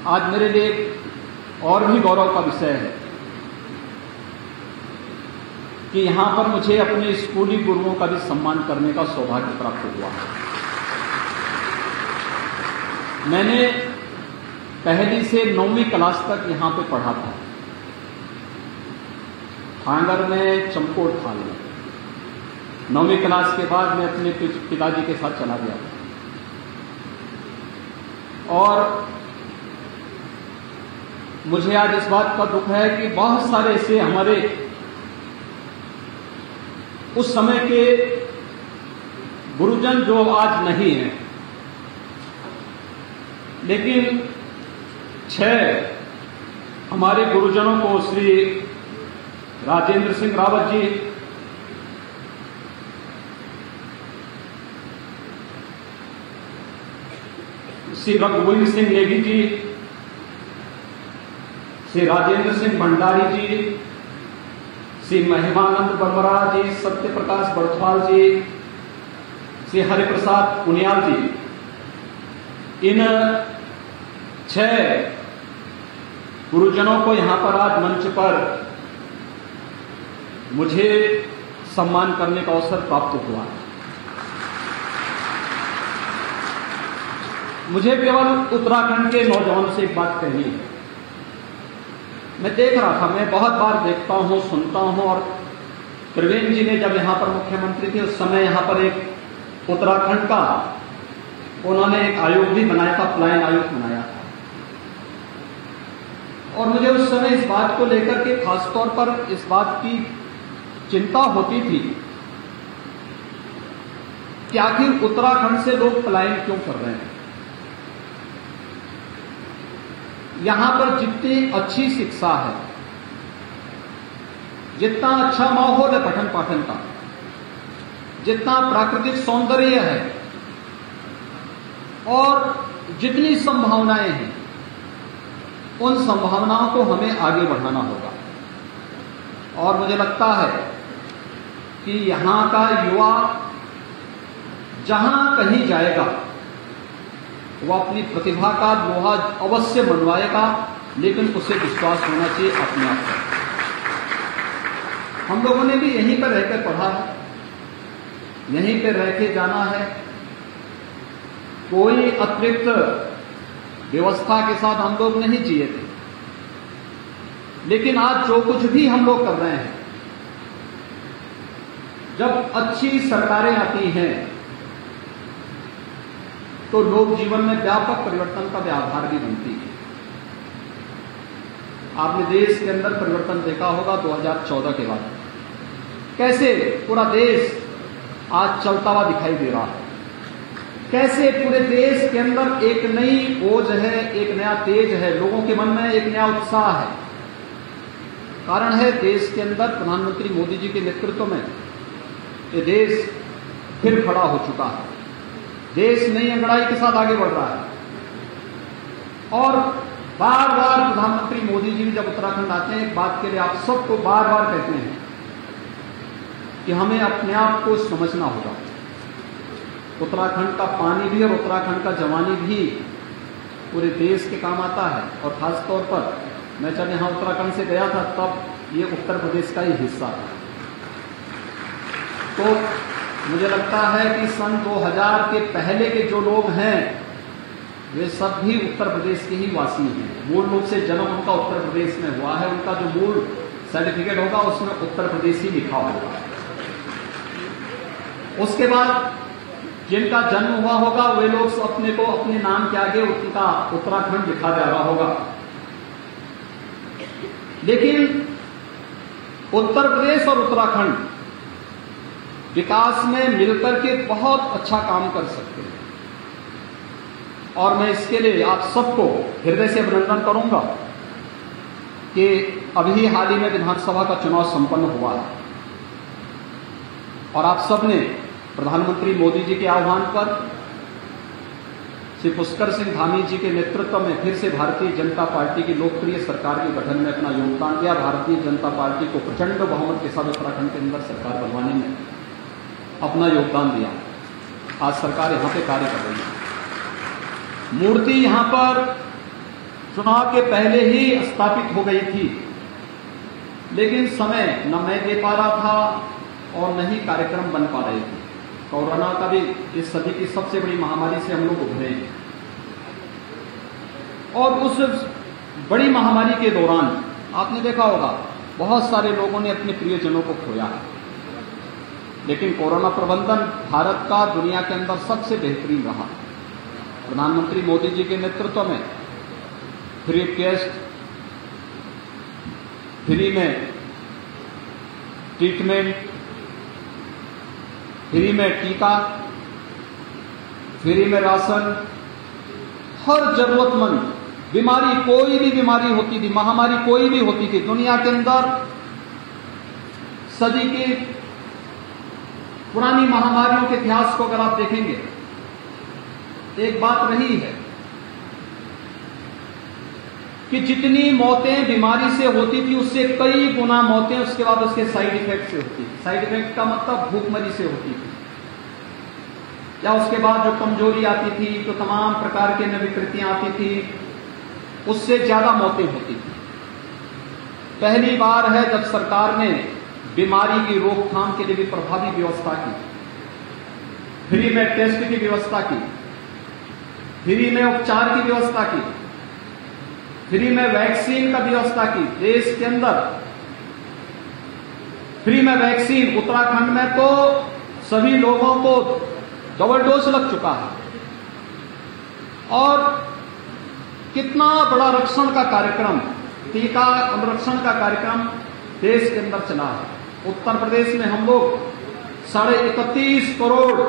आज मेरे लिए और भी गौरव का विषय है कि यहां पर मुझे अपने स्कूली गुरुओं का भी सम्मान करने का सौभाग्य प्राप्त हुआ। मैंने पहली से 9वीं क्लास तक यहां पे पढ़ा था, थांगर में, चमकोट थाल में। 9वीं क्लास के बाद मैं अपने पिताजी के साथ चला गया और मुझे आज इस बात का दुख है कि बहुत सारे ऐसे हमारे उस समय के गुरुजन जो आज नहीं हैं, लेकिन 6 हमारे गुरुजनों को, श्री राजेंद्र सिंह रावत जी, श्री रघुवीर सिंह नेगी जी, श्री राजेंद्र सिंह भंडारी जी, श्री महिमानंद बर्मरा जी, सत्य प्रकाश बड़थवाल जी, श्री हरिप्रसाद पुनियाल जी, इन 6 गुरुजनों को यहां पर आज मंच पर मुझे सम्मान करने का अवसर प्राप्त हुआ। मुझे केवल उत्तराखंड के नौजवानों से एक बात कहनी है। मैं देख रहा था, मैं बहुत बार देखता हूं, सुनता हूं, और त्रिवेंद्र जी ने जब यहां पर मुख्यमंत्री थे उस समय यहां पर एक उत्तराखंड का उन्होंने एक आयोग भी बनाया था, पलायन आयोग बनाया था। और मुझे उस समय इस बात को लेकर के खासतौर पर इस बात की चिंता होती थी कि आखिर उत्तराखंड से लोग पलायन क्यों कर रहे हैं। यहां पर जितनी अच्छी शिक्षा है, जितना अच्छा माहौल है पठन पाठन का, जितना प्राकृतिक सौंदर्य है और जितनी संभावनाएं हैं, उन संभावनाओं को हमें आगे बढ़ाना होगा। और मुझे लगता है कि यहां का युवा जहां कहीं जाएगा वो अपनी प्रतिभा का लोहा अवश्य मनवाएगा, लेकिन उसे विश्वास होना चाहिए अपने आप पर। हम लोगों ने भी यहीं पर रहकर पढ़ा है, यहीं पर रह के जाना है, कोई अतिरिक्त व्यवस्था के साथ हम लोग नहीं जिए थे। लेकिन आज जो कुछ भी हम लोग कर रहे हैं, जब अच्छी सरकारें आती हैं तो लोक जीवन में व्यापक परिवर्तन का भी आधार भी बनती है। आपने देश के अंदर परिवर्तन देखा होगा 2014 के बाद, कैसे पूरा देश आज चलता हुआ दिखाई दे रहा है, कैसे पूरे देश के अंदर एक नई ओज है, एक नया तेज है, लोगों के मन में एक नया उत्साह है। कारण है देश के अंदर प्रधानमंत्री मोदी जी के नेतृत्व में ये देश फिर खड़ा हो चुका है, देश नई अंगड़ाई के साथ आगे बढ़ रहा है। और बार बार प्रधानमंत्री मोदी जी जब उत्तराखंड आते हैं, एक बात के लिए आप सबको बार बार कहते हैं कि हमें अपने आप को समझना होगा। उत्तराखंड का पानी भी और उत्तराखंड का जवानी भी पूरे देश के काम आता है। और खासतौर पर मैं जब यहां उत्तराखंड से गया था तब ये उत्तर प्रदेश का ही हिस्सा था। तो मुझे लगता है कि सन 2000 के पहले के जो लोग हैं वे सब भी उत्तर प्रदेश के ही वासी हैं। मूल रूप से जन्म उनका उत्तर प्रदेश में हुआ है, उनका जो मूल सर्टिफिकेट होगा उसमें उत्तर प्रदेश ही लिखा होगा। उसके बाद जिनका जन्म हुआ होगा वे लोग अपने को अपने नाम के आगे उनका उत्तराखंड लिखा जा रहा होगा। लेकिन उत्तर प्रदेश और उत्तराखंड विकास में मिलकर के बहुत अच्छा काम कर सकते हैं और मैं इसके लिए आप सबको हृदय से अभिनंदन करूंगा कि अभी हाल ही में विधानसभा का चुनाव संपन्न हुआ है और आप सबने प्रधानमंत्री मोदी जी के आह्वान पर श्री पुष्कर सिंह धामी जी के नेतृत्व में फिर से भारतीय जनता पार्टी की लोकप्रिय सरकार के गठन में अपना योगदान दिया। भारतीय जनता पार्टी को प्रचंड बहुमत के साथ उत्तराखंड के अंदर सरकार बनवाने में अपना योगदान दिया। आज सरकार यहां पे कार्य कर रही है। मूर्ति यहां पर चुनाव के पहले ही स्थापित हो गई थी, लेकिन समय न मैं दे पा रहा था और न ही कार्यक्रम बन पा रहे थे। कोरोना का भी इस सदी की सबसे बड़ी महामारी से हम लोग उभरे हैं और उस बड़ी महामारी के दौरान आपने देखा होगा बहुत सारे लोगों ने अपने प्रियजनों को खोया है। लेकिन कोरोना प्रबंधन भारत का दुनिया के अंदर सबसे बेहतरीन रहा। प्रधानमंत्री मोदी जी के नेतृत्व में फ्री टेस्ट, फ्री में ट्रीटमेंट, फ्री में टीका, फ्री में राशन, हर जरूरतमंद बीमारी, कोई भी बीमारी होती थी, महामारी कोई भी होती थी दुनिया के अंदर, सदी की पुरानी महामारियों के इतिहास को अगर आप देखेंगे, एक बात रही है कि जितनी मौतें बीमारी से होती थी उससे कई गुना मौतें उसके बाद उसके साइड इफेक्ट से होती थी। साइड इफेक्ट का मतलब भूखमरी से होती थी या उसके बाद जो कमजोरी आती थी, जो तमाम प्रकार के विकृतियां आती थी, उससे ज्यादा मौतें होती थी। पहली बार है जब सरकार ने बीमारी की रोकथाम के लिए भी प्रभावी व्यवस्था की, फ्री में टेस्ट की व्यवस्था की, फ्री में उपचार की व्यवस्था की, फ्री में वैक्सीन का व्यवस्था की। देश के अंदर फ्री में वैक्सीन, उत्तराखंड में तो सभी लोगों को डबल डोज लग चुका है और कितना बड़ा रक्षण का कार्यक्रम, टीका अनुरक्षण का कार्यक्रम देश के अंदर चला है। उत्तर प्रदेश में हम लोग 31.5 करोड़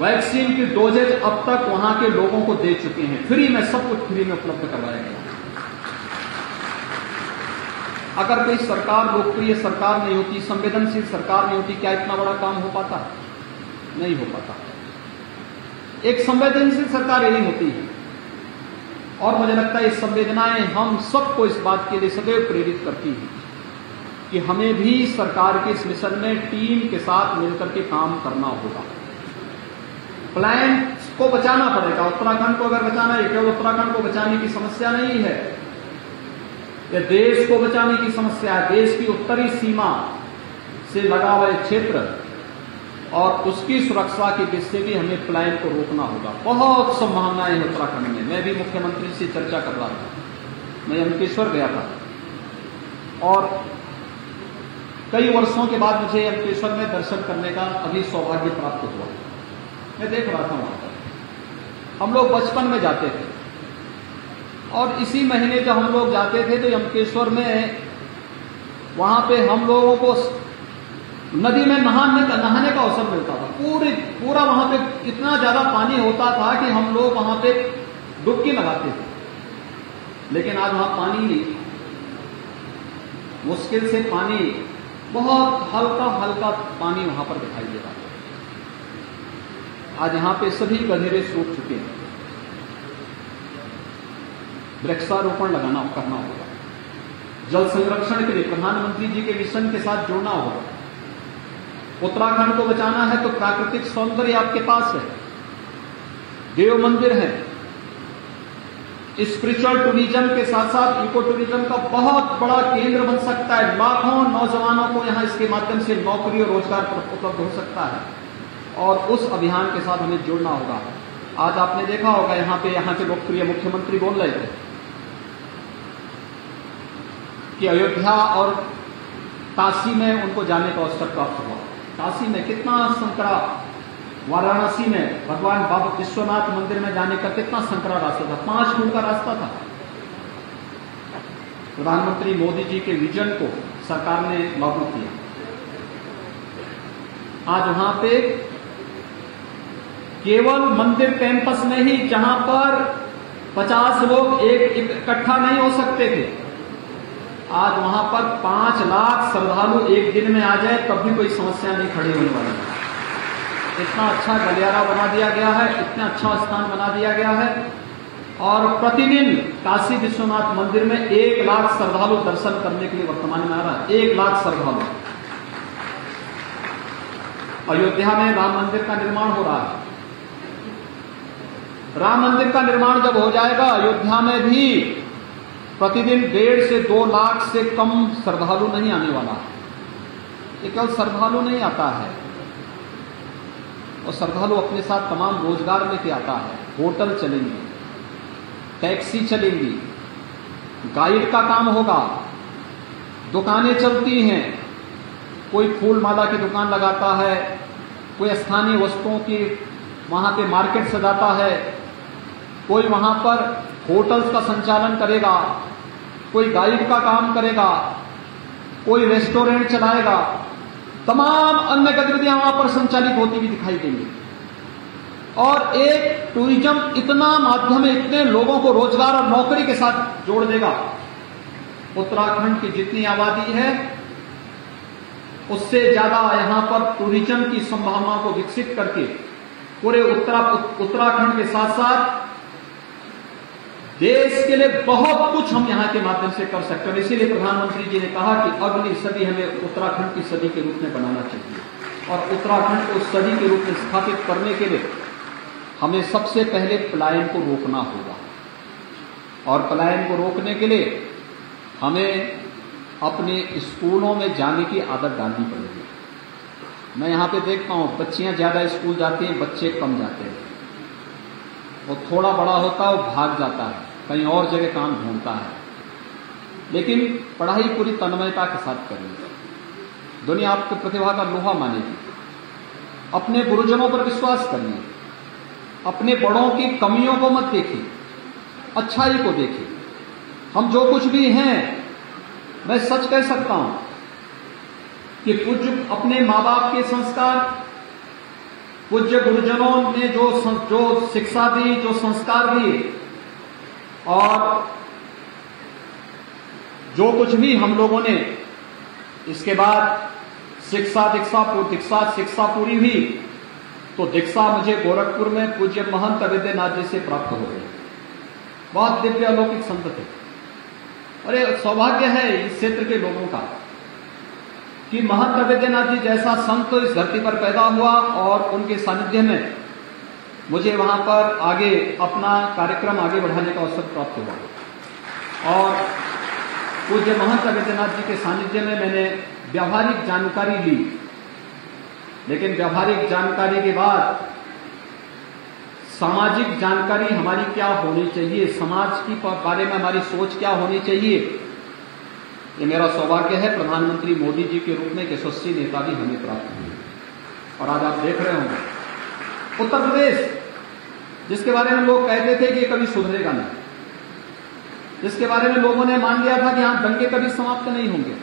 वैक्सीन की डोजेज अब तक वहां के लोगों को दे चुके हैं। फ्री में, सब कुछ फ्री में उपलब्ध करवाया गया। अगर कोई सरकार लोकप्रिय सरकार नहीं होती, संवेदनशील सरकार नहीं होती, क्या इतना बड़ा काम हो पाता? नहीं हो पाता। एक संवेदनशील सरकार यही होती है और मुझे लगता है ये संवेदनाएं हम सबको इस बात के लिए सदैव प्रेरित करती हैं कि हमें भी सरकार के इस मिशन में टीम के साथ मिलकर के काम करना होगा। प्लांट को बचाना पड़ेगा। उत्तराखंड को अगर बचाना है, केवल उत्तराखंड को बचाने की समस्या नहीं है, यह देश को बचाने की समस्या है। देश की उत्तरी सीमा से लगा हुआ क्षेत्र और उसकी सुरक्षा की दृष्टि से भी हमें प्लान को रोकना होगा। बहुत संभावनाएं हैं उत्तराखंड में। मैं भी मुख्यमंत्री से चर्चा कर रहा था, मैं यमकेश्वर गया था और कई वर्षों के बाद मुझे यमकेश्वर में दर्शन करने का अभी सौभाग्य प्राप्त हुआ। मैं देख रहा था वहां पर हम लोग बचपन में जाते थे और इसी महीने जब हम लोग जाते थे तो यमकेश्वर में वहां पे हम लोगों को नदी में नहाने का अवसर मिलता था। पूरा वहां पे इतना ज्यादा पानी होता था कि हम लोग वहां पे डुबकी लगाते थे, लेकिन आज वहां पानी नहीं, मुश्किल से पानी, बहुत हल्का हल्का पानी वहां पर दिखाई दे रहा है। आज यहां पे सभी गधेरे सूख चुके हैं। वृक्षारोपण करना होगा, जल संरक्षण के लिए प्रधानमंत्री जी के मिशन के साथ जुड़ना होगा। उत्तराखंड को बचाना है तो प्राकृतिक सौंदर्य आपके पास है, देव मंदिर है, स्पिरिचुअल टूरिज्म के साथ साथ इको टूरिज्म का बहुत बड़ा केंद्र बन सकता है। लाखों नौजवानों को यहां इसके माध्यम से नौकरी और रोजगार उपलब्ध हो सकता है, और उस अभियान के साथ हमें जुड़ना होगा। आज आपने देखा होगा यहां के लोकप्रिय मुख्यमंत्री बोल रहे थे कि अयोध्या और काशी में उनको जाने का अवसर प्राप्त हुआ। काशी में कितना संकरा, वाराणसी में भगवान बाबा विश्वनाथ मंदिर में जाने का कितना संकरा रास्ता था, 5 फुट का रास्ता था। प्रधानमंत्री मोदी जी के विजन को सरकार ने लागू किया। आज वहां पे केवल मंदिर कैंपस में ही, जहां पर 50 लोग इकट्ठा नहीं हो सकते थे, आज वहां पर 5 लाख श्रद्धालु एक दिन में आ जाए तब भी कोई समस्या नहीं खड़ी होने वाली है। इतना अच्छा गलियारा बना दिया गया है, इतना अच्छा स्थान बना दिया गया है, और प्रतिदिन काशी विश्वनाथ मंदिर में 1 लाख श्रद्धालु दर्शन करने के लिए वर्तमान में आ रहा है। 1 लाख श्रद्धालु। अयोध्या में राम मंदिर का निर्माण हो रहा है। राम मंदिर का निर्माण जब हो जाएगा, अयोध्या में भी प्रतिदिन 1.5 से 2 लाख से कम श्रद्धालु नहीं आने वाला। ये केवल श्रद्धालु नहीं आता है, और श्रद्धालु अपने साथ तमाम रोजगार लेके आता है। होटल चलेंगे, टैक्सी चलेंगी, गाइड का काम होगा, दुकानें चलती हैं, कोई फूल माला की दुकान लगाता है, कोई स्थानीय वस्तुओं की वहां पे मार्केट सजाता है, कोई वहां पर होटल्स का संचालन करेगा, कोई गाइड का काम करेगा, कोई रेस्टोरेंट चलाएगा, तमाम अन्य गतिविधियां वहां पर संचालित होती हुई दिखाई देंगी। और एक टूरिज्म इतना माध्यम है, इतने लोगों को रोजगार और नौकरी के साथ जोड़ देगा। उत्तराखंड की जितनी आबादी है उससे ज्यादा यहां पर टूरिज्म की संभावनाओं को विकसित करके पूरे उत्तराखंड के साथ साथ देश के लिए बहुत कुछ हम यहां के माध्यम से कर सकते हैं। इसीलिए प्रधानमंत्री जी ने कहा कि अगली सदी हमें उत्तराखंड की सदी के रूप में बनाना चाहिए, और उत्तराखंड को सदी के रूप में स्थापित करने के लिए हमें सबसे पहले पलायन को रोकना होगा, और पलायन को रोकने के लिए हमें अपने स्कूलों में जाने की आदत डालनी पड़ेगी। मैं यहां पे देखता हूं बच्चियां ज्यादा स्कूल जाती हैं, बच्चे कम जाते हैं। वो थोड़ा बड़ा होता है वो भाग जाता है, कहीं और जगह काम ढूंढता है। लेकिन पढ़ाई पूरी तन्मयता के साथ करिए, दुनिया आपकी प्रतिभा का लोहा मानेगी। अपने गुरुजनों पर विश्वास करिए, अपने बड़ों की कमियों को मत देखिए, अच्छाई को देखिए। हम जो कुछ भी हैं, मैं सच कह सकता हूं कि पूज्य अपने माँ बाप के संस्कार, पूज्य गुरुजनों ने जो शिक्षा दी, जो संस्कार दिए, और जो कुछ भी हम लोगों ने इसके बाद शिक्षा पूरी हुई तो दीक्षा मुझे गोरखपुर में पूज्य महंत अवेद्यनाथ जी से प्राप्त हो गई। बहुत दिव्य अलौकिक संत थे। अरे सौभाग्य है इस क्षेत्र के लोगों का कि महंत अवेद्यनाथ जी जैसा संत इस धरती पर पैदा हुआ, और उनके सानिध्य में मुझे वहां पर आगे अपना कार्यक्रम आगे बढ़ाने का अवसर प्राप्त हुआ। और पूज्य महंत अवेद्यनाथ जी के सानिध्य में मैंने व्यावहारिक जानकारी ली, लेकिन व्यावहारिक जानकारी के बाद सामाजिक जानकारी हमारी क्या होनी चाहिए, समाज की बारे में हमारी सोच क्या होनी चाहिए, ये मेरा सौभाग्य है। प्रधानमंत्री मोदी जी के रूप में एक यशस्वी नेता भी हमें प्राप्त हुए। और आज आप देख रहे होंगे उत्तर प्रदेश, जिसके बारे में लोग कहते थे कि ये कभी सुधरेगा नहीं, जिसके बारे में लोगों ने मान लिया था कि यहां दंगे कभी समाप्त नहीं होंगे,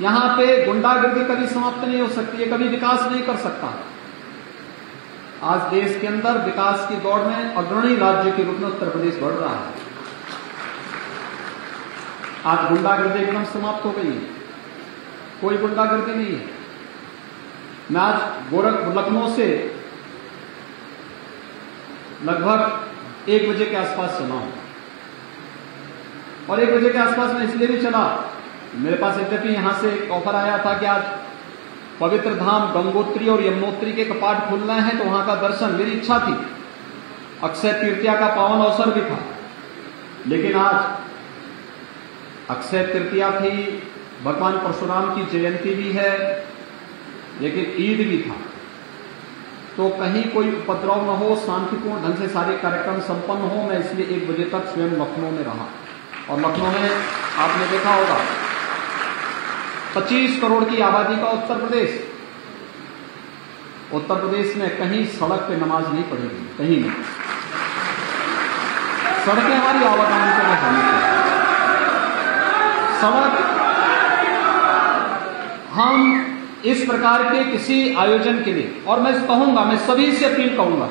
यहां पे गुंडागर्दी कभी समाप्त नहीं हो सकती है, कभी विकास नहीं कर सकता। आज देश के अंदर विकास की दौड़ में अग्रणी राज्य के रूप में उत्तर प्रदेश बढ़ रहा है। आज गुंडागर्दी एकदम समाप्त हो गई है, कोई गुंडागर्दी नहीं है। मैं आज लखनऊ से लगभग 1 बजे के आसपास चला हूं, और 1 बजे के आसपास मैं इसलिए भी चला, मेरे पास यद्यपि यहां से एक ऑफर आया था कि आज पवित्र धाम गंगोत्री और यमुनोत्री के कपाट खुलना है, तो वहां का दर्शन, मेरी इच्छा थी, अक्षय तृतीया का पावन अवसर भी था। लेकिन आज अक्षय तृतीया थी, भगवान परशुराम की जयंती भी है, लेकिन ईद भी था, तो कहीं कोई उपद्रव न हो, शांतिपूर्ण ढंग से सारे कार्यक्रम संपन्न हो। मैं इसलिए 1 बजे तक स्वयं लखनऊ में रहा, और लखनऊ में आपने देखा होगा 25 करोड़ की आबादी का उत्तर प्रदेश में कहीं सड़क पे नमाज नहीं पढ़ेगी, कहीं नहीं। सड़कें हमारी आवागमन के लिए होनी चाहिए। सड़क, हम इस प्रकार के किसी आयोजन के लिए, और मैं कहूंगा, मैं सभी से अपील करूंगा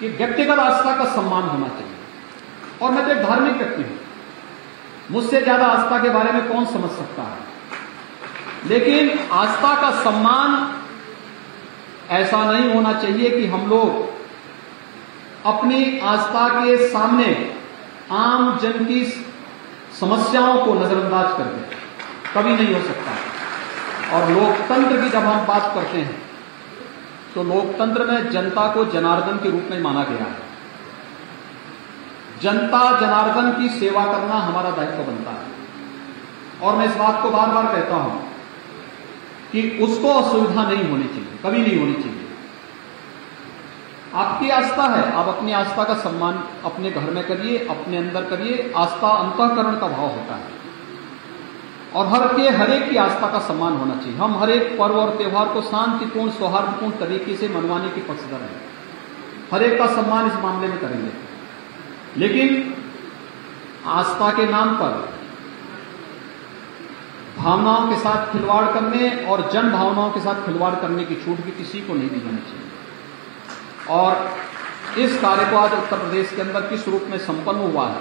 कि व्यक्तिगत आस्था का सम्मान होना चाहिए। और मैं तो एक धार्मिक व्यक्ति हूं, मुझसे ज्यादा आस्था के बारे में कौन समझ सकता है, लेकिन आस्था का सम्मान ऐसा नहीं होना चाहिए कि हम लोग अपनी आस्था के सामने आम जन की समस्याओं को नजरअंदाज कर दें, कभी नहीं हो सकता। और लोकतंत्र की जब हम बात करते हैं तो लोकतंत्र में जनता को जनार्दन के रूप में माना गया है। जनता जनार्दन की सेवा करना हमारा दायित्व बनता है, और मैं इस बात को बार बार कहता हूं कि उसको असुविधा नहीं होनी चाहिए, कभी नहीं होनी चाहिए। आपकी आस्था है, आप अपनी आस्था का सम्मान अपने घर में करिए, अपने अंदर करिए। आस्था अंतःकरण का भाव होता है, और हर एक की आस्था का सम्मान होना चाहिए। हम हर एक पर्व और त्योहार को शांतिपूर्ण सौहार्दपूर्ण तरीके से मनवाने की पक्षधर हैं, हर एक का सम्मान इस मामले में करेंगे। लेकिन आस्था के नाम पर भावनाओं के साथ खिलवाड़ करने और जन भावनाओं के साथ खिलवाड़ करने की छूट भी किसी को नहीं दी जानी चाहिए। और इस कार्य को आज उत्तर प्रदेश के अंदर किस रूप में संपन्न हुआ है,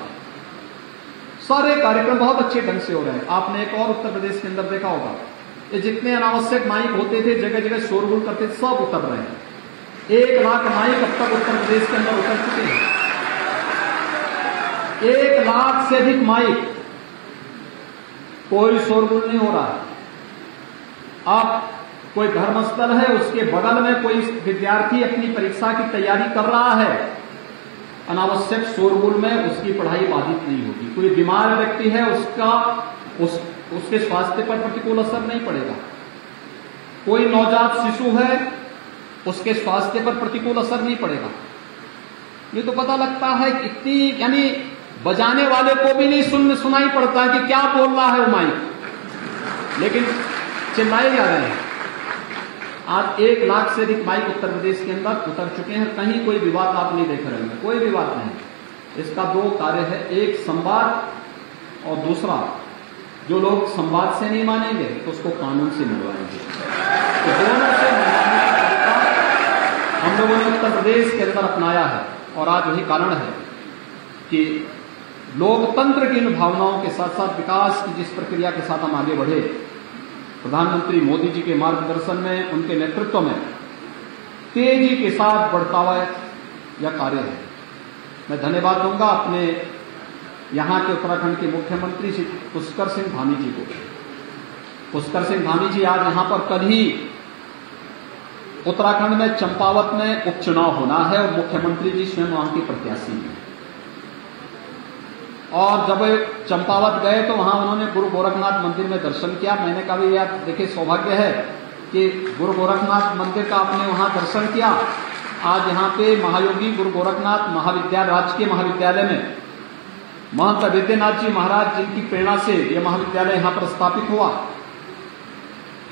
सारे कार्यक्रम बहुत अच्छे ढंग से हो रहे हैं। आपने एक और उत्तर प्रदेश के अंदर देखा होगा, ये जितने अनावश्यक माइक होते थे, जगह जगह शोरगुल करते थे, सब उतर रहे हैं। 1 लाख माइक अब तक उत्तर प्रदेश के अंदर उतर चुके हैं। 1 लाख से अधिक माइक, कोई शोरगुल नहीं हो रहा है। आप कोई धर्मस्थल है, उसके बगल में कोई विद्यार्थी अपनी परीक्षा की तैयारी कर रहा है, अनावश्यक शोरगुल में उसकी पढ़ाई बाधित नहीं होगी। कोई बीमार व्यक्ति है, उसके स्वास्थ्य पर प्रतिकूल असर नहीं पड़ेगा। कोई नवजात शिशु है, उसके स्वास्थ्य पर प्रतिकूल असर नहीं पड़ेगा। ये तो पता लगता है इतनी, यानी बजाने वाले को भी नहीं सुनाई पड़ता है कि क्या बोल रहा है वो माइक, लेकिन चिल्लाए जा रहे हैं। आज 1 लाख से अधिक माइक उत्तर प्रदेश के अंदर उतर चुके हैं। कहीं कोई विवाद आप नहीं देख रहे हैं, कोई विवाद नहीं। इसका 2 कार्य है, एक संवाद और दूसरा जो लोग संवाद से नहीं मानेंगे तो उसको कानून से मिलवाएंगे। तो दोनों से मिलवाने का तरीका हम लोगों ने उत्तर प्रदेश के अंदर अपनाया है, और आज वही कारण है कि लोकतंत्र की इन भावनाओं के साथ साथ विकास की जिस प्रक्रिया के साथ हम आगे बढ़े, प्रधानमंत्री मोदी जी के मार्गदर्शन में, उनके नेतृत्व में तेजी के साथ बढ़ता हुआ यह कार्य है। मैं धन्यवाद दूंगा अपने यहां के उत्तराखंड के मुख्यमंत्री श्री पुष्कर सिंह धामी जी को। पुष्कर सिंह धामी जी आज यहां पर कल ही उत्तराखंड में चंपावत में उपचुनाव होना है, और मुख्यमंत्री जी स्वयं वहां के प्रत्याशी हैं। और जब चंपावत गए तो वहां उन्होंने गुरु गोरखनाथ मंदिर में दर्शन किया। मैंने कहा यार देखिए, सौभाग्य है कि गुरु गोरखनाथ मंदिर का आपने वहां दर्शन किया। आज यहाँ पे महायोगी गुरु गोरखनाथ महाविद्यालय, राजकीय महाविद्यालय में महंत विद्यानाथ जी महाराज जिनकी प्रेरणा से यह महाविद्यालय यहाँ पर स्थापित हुआ,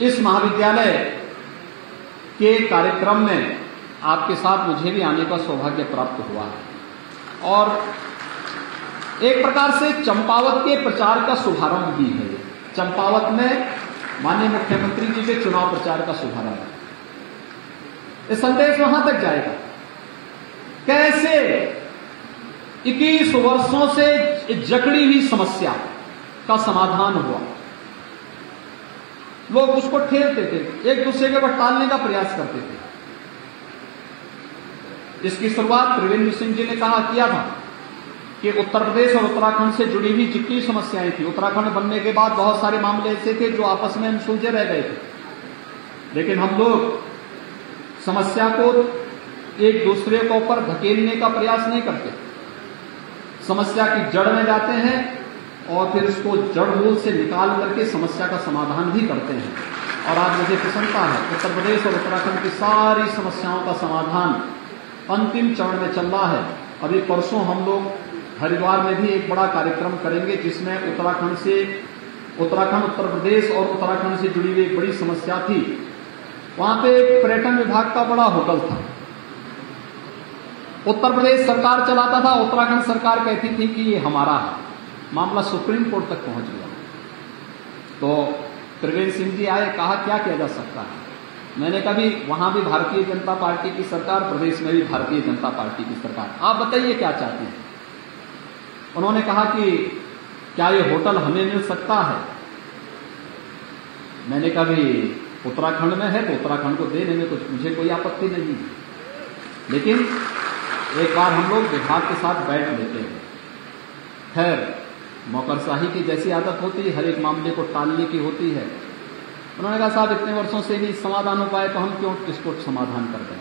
इस महाविद्यालय के कार्यक्रम में आपके साथ मुझे भी आने का सौभाग्य प्राप्त हुआ है। और एक प्रकार से चंपावत के प्रचार का शुभारंभ भी है। चंपावत में माननीय मुख्यमंत्री जी के चुनाव प्रचार का शुभारंभ है। ये संदेश वहां तक जाएगा कैसे 21 वर्षों से जकड़ी हुई समस्या का समाधान हुआ। लोग उसको ठेलते थे, एक दूसरे के ऊपर टालने का प्रयास करते थे। इसकी शुरुआत त्रिवेंद्र सिंह जी ने किया था कि उत्तर प्रदेश और उत्तराखंड से जुड़ी हुई जितनी समस्याएं थी, उत्तराखंड बनने के बाद बहुत सारे मामले ऐसे थे जो आपस में सुलझे रह गए थे, लेकिन हम लोग समस्या को एक दूसरे के ऊपर धकेलने का प्रयास नहीं करते। समस्या की जड़ में जाते हैं और फिर उसको जड़ मूल से निकाल करके समस्या का समाधान भी करते हैं। और आज मुझे प्रसन्नता है, उत्तर प्रदेश और उत्तराखंड की सारी समस्याओं का समाधान अंतिम चरण में चल रहा है। अभी परसों हम लोग हरिद्वार में भी एक बड़ा कार्यक्रम करेंगे जिसमें उत्तराखंड उत्तर प्रदेश और उत्तराखंड से जुड़ी हुई एक बड़ी समस्या थी। वहां पे एक पर्यटन विभाग का बड़ा होटल था, उत्तर प्रदेश सरकार चलाता था, उत्तराखंड सरकार कहती थी कि ये हमारा है। मामला सुप्रीम कोर्ट तक पहुंच गया। तो त्रिवेंद्र सिंह जी आए, कहा क्या किया जा सकता है। मैंने कहा भी वहां भी भारतीय जनता पार्टी की सरकार, प्रदेश में भी भारतीय जनता पार्टी की सरकार, आप बताइए क्या चाहते हैं। उन्होंने कहा कि क्या ये होटल हमें मिल सकता है। मैंने कहा भी उत्तराखंड में है तो उत्तराखंड को देने में कुछ मुझे कोई आपत्ति नहीं है, लेकिन एक बार हम लोग विभाग के साथ बैठ लेते हैं। खैर नौकरशाही की जैसी आदत होती है, हर एक मामले को टालने की होती है। उन्होंने कहा साहब इतने वर्षों से नहीं समाधान हो पाए तो हम क्यों इसको समाधान कर दें।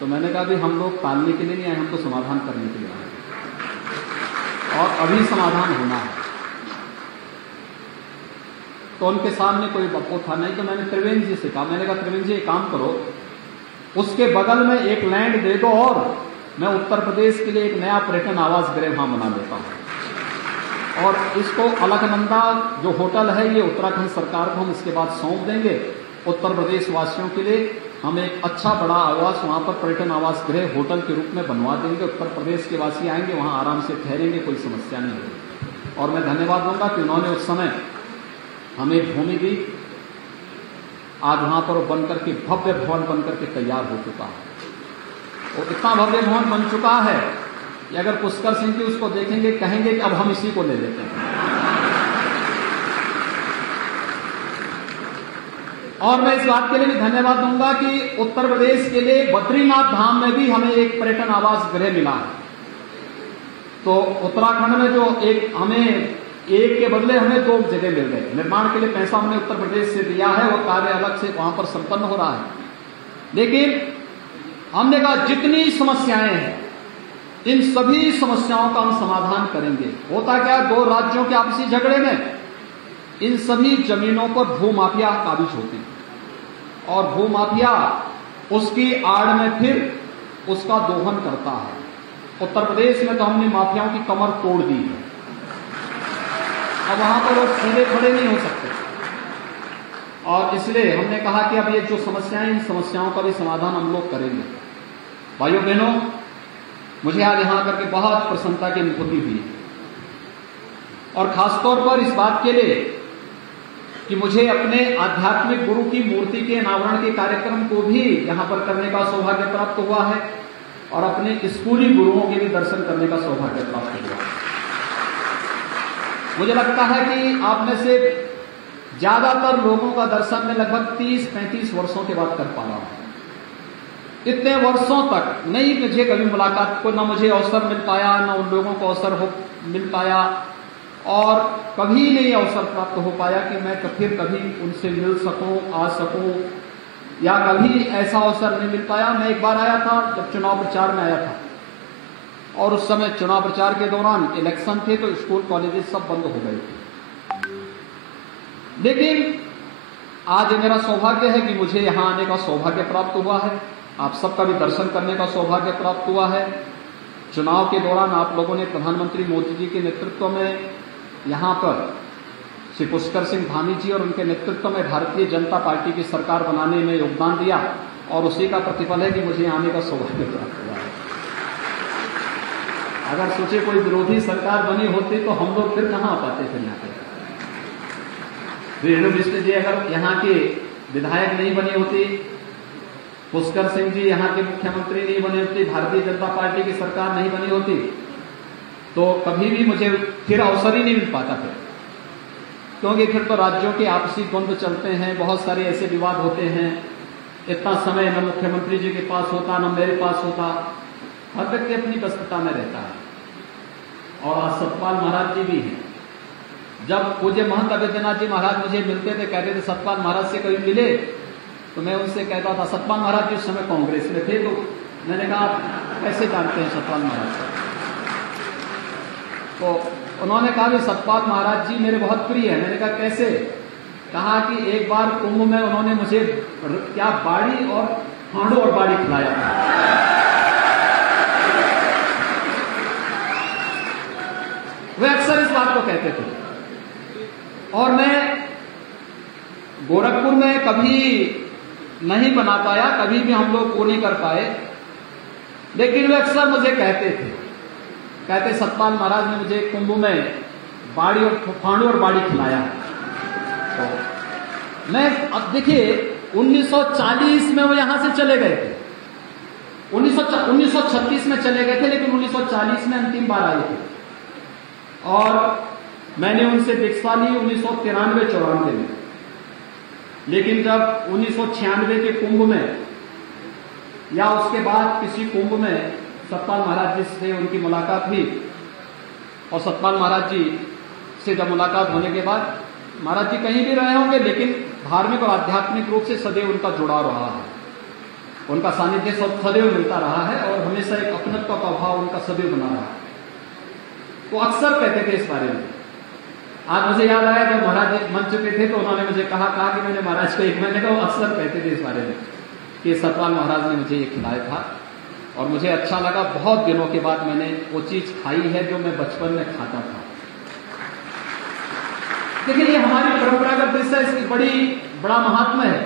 तो मैंने कहा भी हम लोग टालने के लिए नहीं आए, हम तो समाधान करने के लिए आए और अभी समाधान होना है। तो उनके सामने कोई वो था नहीं, तो मैंने त्रिवेंद्र जी से कहा, मैंने कहा त्रिवेंद्र जी एक काम करो, उसके बगल में एक लैंड दे दो और मैं उत्तर प्रदेश के लिए एक नया पर्यटन आवास गृह वहां बना देता हूं और इसको अलकनंदा जो होटल है ये उत्तराखंड सरकार को हम इसके बाद सौंप देंगे। उत्तर प्रदेश वासियों के लिए हम एक अच्छा बड़ा आवास वहां पर पर्यटन आवास गृह होटल के रूप में बनवा देंगे। उत्तर प्रदेश के वासी आएंगे, वहां आराम से ठहरेंगे, कोई समस्या नहीं होगी। और मैं धन्यवाद दूंगा कि उन्होंने उस समय हमें भूमि दी। आज वहां पर वो बनकर के भव्य भवन बनकर के तैयार हो चुका है। और इतना भव्य भवन बन चुका है कि अगर पुष्कर सिंह जी उसको देखेंगे कहेंगे कि अब हम इसी को ले लेते हैं। और मैं इस बात के लिए भी धन्यवाद दूंगा कि उत्तर प्रदेश के लिए बद्रीनाथ धाम में भी हमें एक पर्यटन आवास गृह मिला है। तो उत्तराखंड में जो हमें एक के बदले हमें 2 जगह मिल गए। निर्माण के लिए पैसा हमने उत्तर प्रदेश से दिया है, वो कार्य अलग से वहां पर संपन्न हो रहा है। लेकिन हमने कहा जितनी समस्याएं हैं इन सभी समस्याओं का हम समाधान करेंगे। होता क्या, 2 राज्यों के आपसी झगड़े में इन सभी जमीनों पर भूमाफिया काबिज होते हैं और भूमाफिया उसकी आड़ में फिर उसका दोहन करता है। उत्तर प्रदेश में तो हमने माफियाओं की कमर तोड़ दी है, अब वहां पर लोग सीधे खड़े नहीं हो सकते। और इसलिए हमने कहा कि अब ये जो समस्याएं, इन समस्याओं का भी समाधान हम लोग करेंगे। भाइयों बहनों, मुझे आज यहां आकर के बहुत प्रसन्नता की अनुभूति हुई और खासतौर पर इस बात के लिए कि मुझे अपने आध्यात्मिक गुरु की मूर्ति के अनावरण के कार्यक्रम को भी यहां पर करने का सौभाग्य प्राप्त हुआ है और अपने स्कूली गुरुओं के भी दर्शन करने का सौभाग्य प्राप्त हुआ है। मुझे लगता है कि आप में से ज्यादातर लोगों का दर्शन में लगभग 30-35 वर्षों के बाद कर पा रहा हूं। इतने वर्षों तक नहीं मुझे कभी मुलाकात को, ना मुझे अवसर मिल पाया, ना उन लोगों को अवसर मिल पाया और कभी नहीं अवसर प्राप्त हो पाया कि मैं फिर कभी उनसे मिल सकूं, आ सकूं, या कभी ऐसा अवसर नहीं मिल पाया। मैं एक बार आया था जब चुनाव प्रचार में आया था और उस समय चुनाव प्रचार के दौरान इलेक्शन थे तो स्कूल कॉलेजेस सब बंद हो गए थे। लेकिन आज मेरा सौभाग्य है कि मुझे यहां आने का सौभाग्य प्राप्त हुआ है, आप सबका भी दर्शन करने का सौभाग्य प्राप्त हुआ है। चुनाव के दौरान आप लोगों ने प्रधानमंत्री मोदी जी के नेतृत्व में यहां पर श्री पुष्कर सिंह धामी जी और उनके नेतृत्व में भारतीय जनता पार्टी की सरकार बनाने में योगदान दिया और उसी का प्रतिफल है कि मुझे आने का सौभाग्य प्राप्त हुआ है। अगर सोचे कोई विरोधी सरकार बनी होती तो हम लोग फिर कहां आ पाते थे यहाँ पे। रेणु मिश्र जी अगर यहाँ के विधायक नहीं बनी होती, पुष्कर सिंह जी यहाँ के मुख्यमंत्री नहीं बने होते, भारतीय जनता पार्टी की सरकार नहीं बनी होती, तो कभी भी मुझे फिर अवसर ही नहीं मिल पाता फिर, क्योंकि फिर तो राज्यों के आपसी द्वंद्व चलते हैं, बहुत सारे ऐसे विवाद होते हैं। इतना समय न मुख्यमंत्री जी के पास होता न मेरे पास होता, हर व्यक्ति अपनी व्यस्तता में रहता है। और आज सतपाल महाराज जी भी हैं। जब पूज्य महंत अवैधनाथ जी महाराज मुझे मिलते थे, कहते थे सतपाल महाराज से कभी मिले, तो मैं उनसे कहता था, सतपाल महाराज जी उस समय कांग्रेस में थे, तो मैंने कहा कैसे जानते हैं सतपाल महाराज को? तो उन्होंने कहा कि सतपाल महाराज जी मेरे बहुत प्रिय है। मैंने कहा कैसे? कहा कि एक बार कुंभ में उन्होंने मुझे क्या बाड़ी और हांडो और बाड़ी खिलाया था। वे अक्सर इस बात को कहते थे। और मैं गोरखपुर में कभी नहीं बना पाया, कभी भी हम लोग वो नहीं कर पाए, लेकिन वे अक्सर मुझे कहते सतपाल महाराज ने मुझे कुंभ में बाड़ी और फांडू और बाड़ी खिलाया। तो मैं अब देखिए 1940 में वो यहां से चले गए थे, 1936 में चले गए थे, लेकिन 1940 में अंतिम बार आए थे। और मैंने उनसे दीक्षा ली 1993-94 में। लेकिन जब 1996 के कुंभ में या उसके बाद किसी कुंभ में सतपाल महाराज जी से उनकी मुलाकात हुई, और सतपाल महाराज जी से जब मुलाकात होने के बाद, महाराज जी कहीं भी रहे होंगे लेकिन धार्मिक और आध्यात्मिक रूप से सदैव उनका जुड़ाव रहा है, उनका सानिध्य सदैव मिलता रहा है और हमेशा एक अपनत्व का भाव उनका सदैव बना रहा है। वो अक्सर कहते थे इस बारे में। आज मुझे याद आया जब महाराज मन चुके थे तो उन्होंने मुझे कहा कि मैंने महाराज को एक महीने का, वो अक्सर कहते थे इस बारे में कि सतपाल महाराज ने मुझे ये खिलाया था और मुझे अच्छा लगा। बहुत दिनों के बाद मैंने वो चीज खाई है जो मैं बचपन में खाता था। देखिए ये हमारी परंपरागत डिश है, इसकी बड़ा महात्मा है।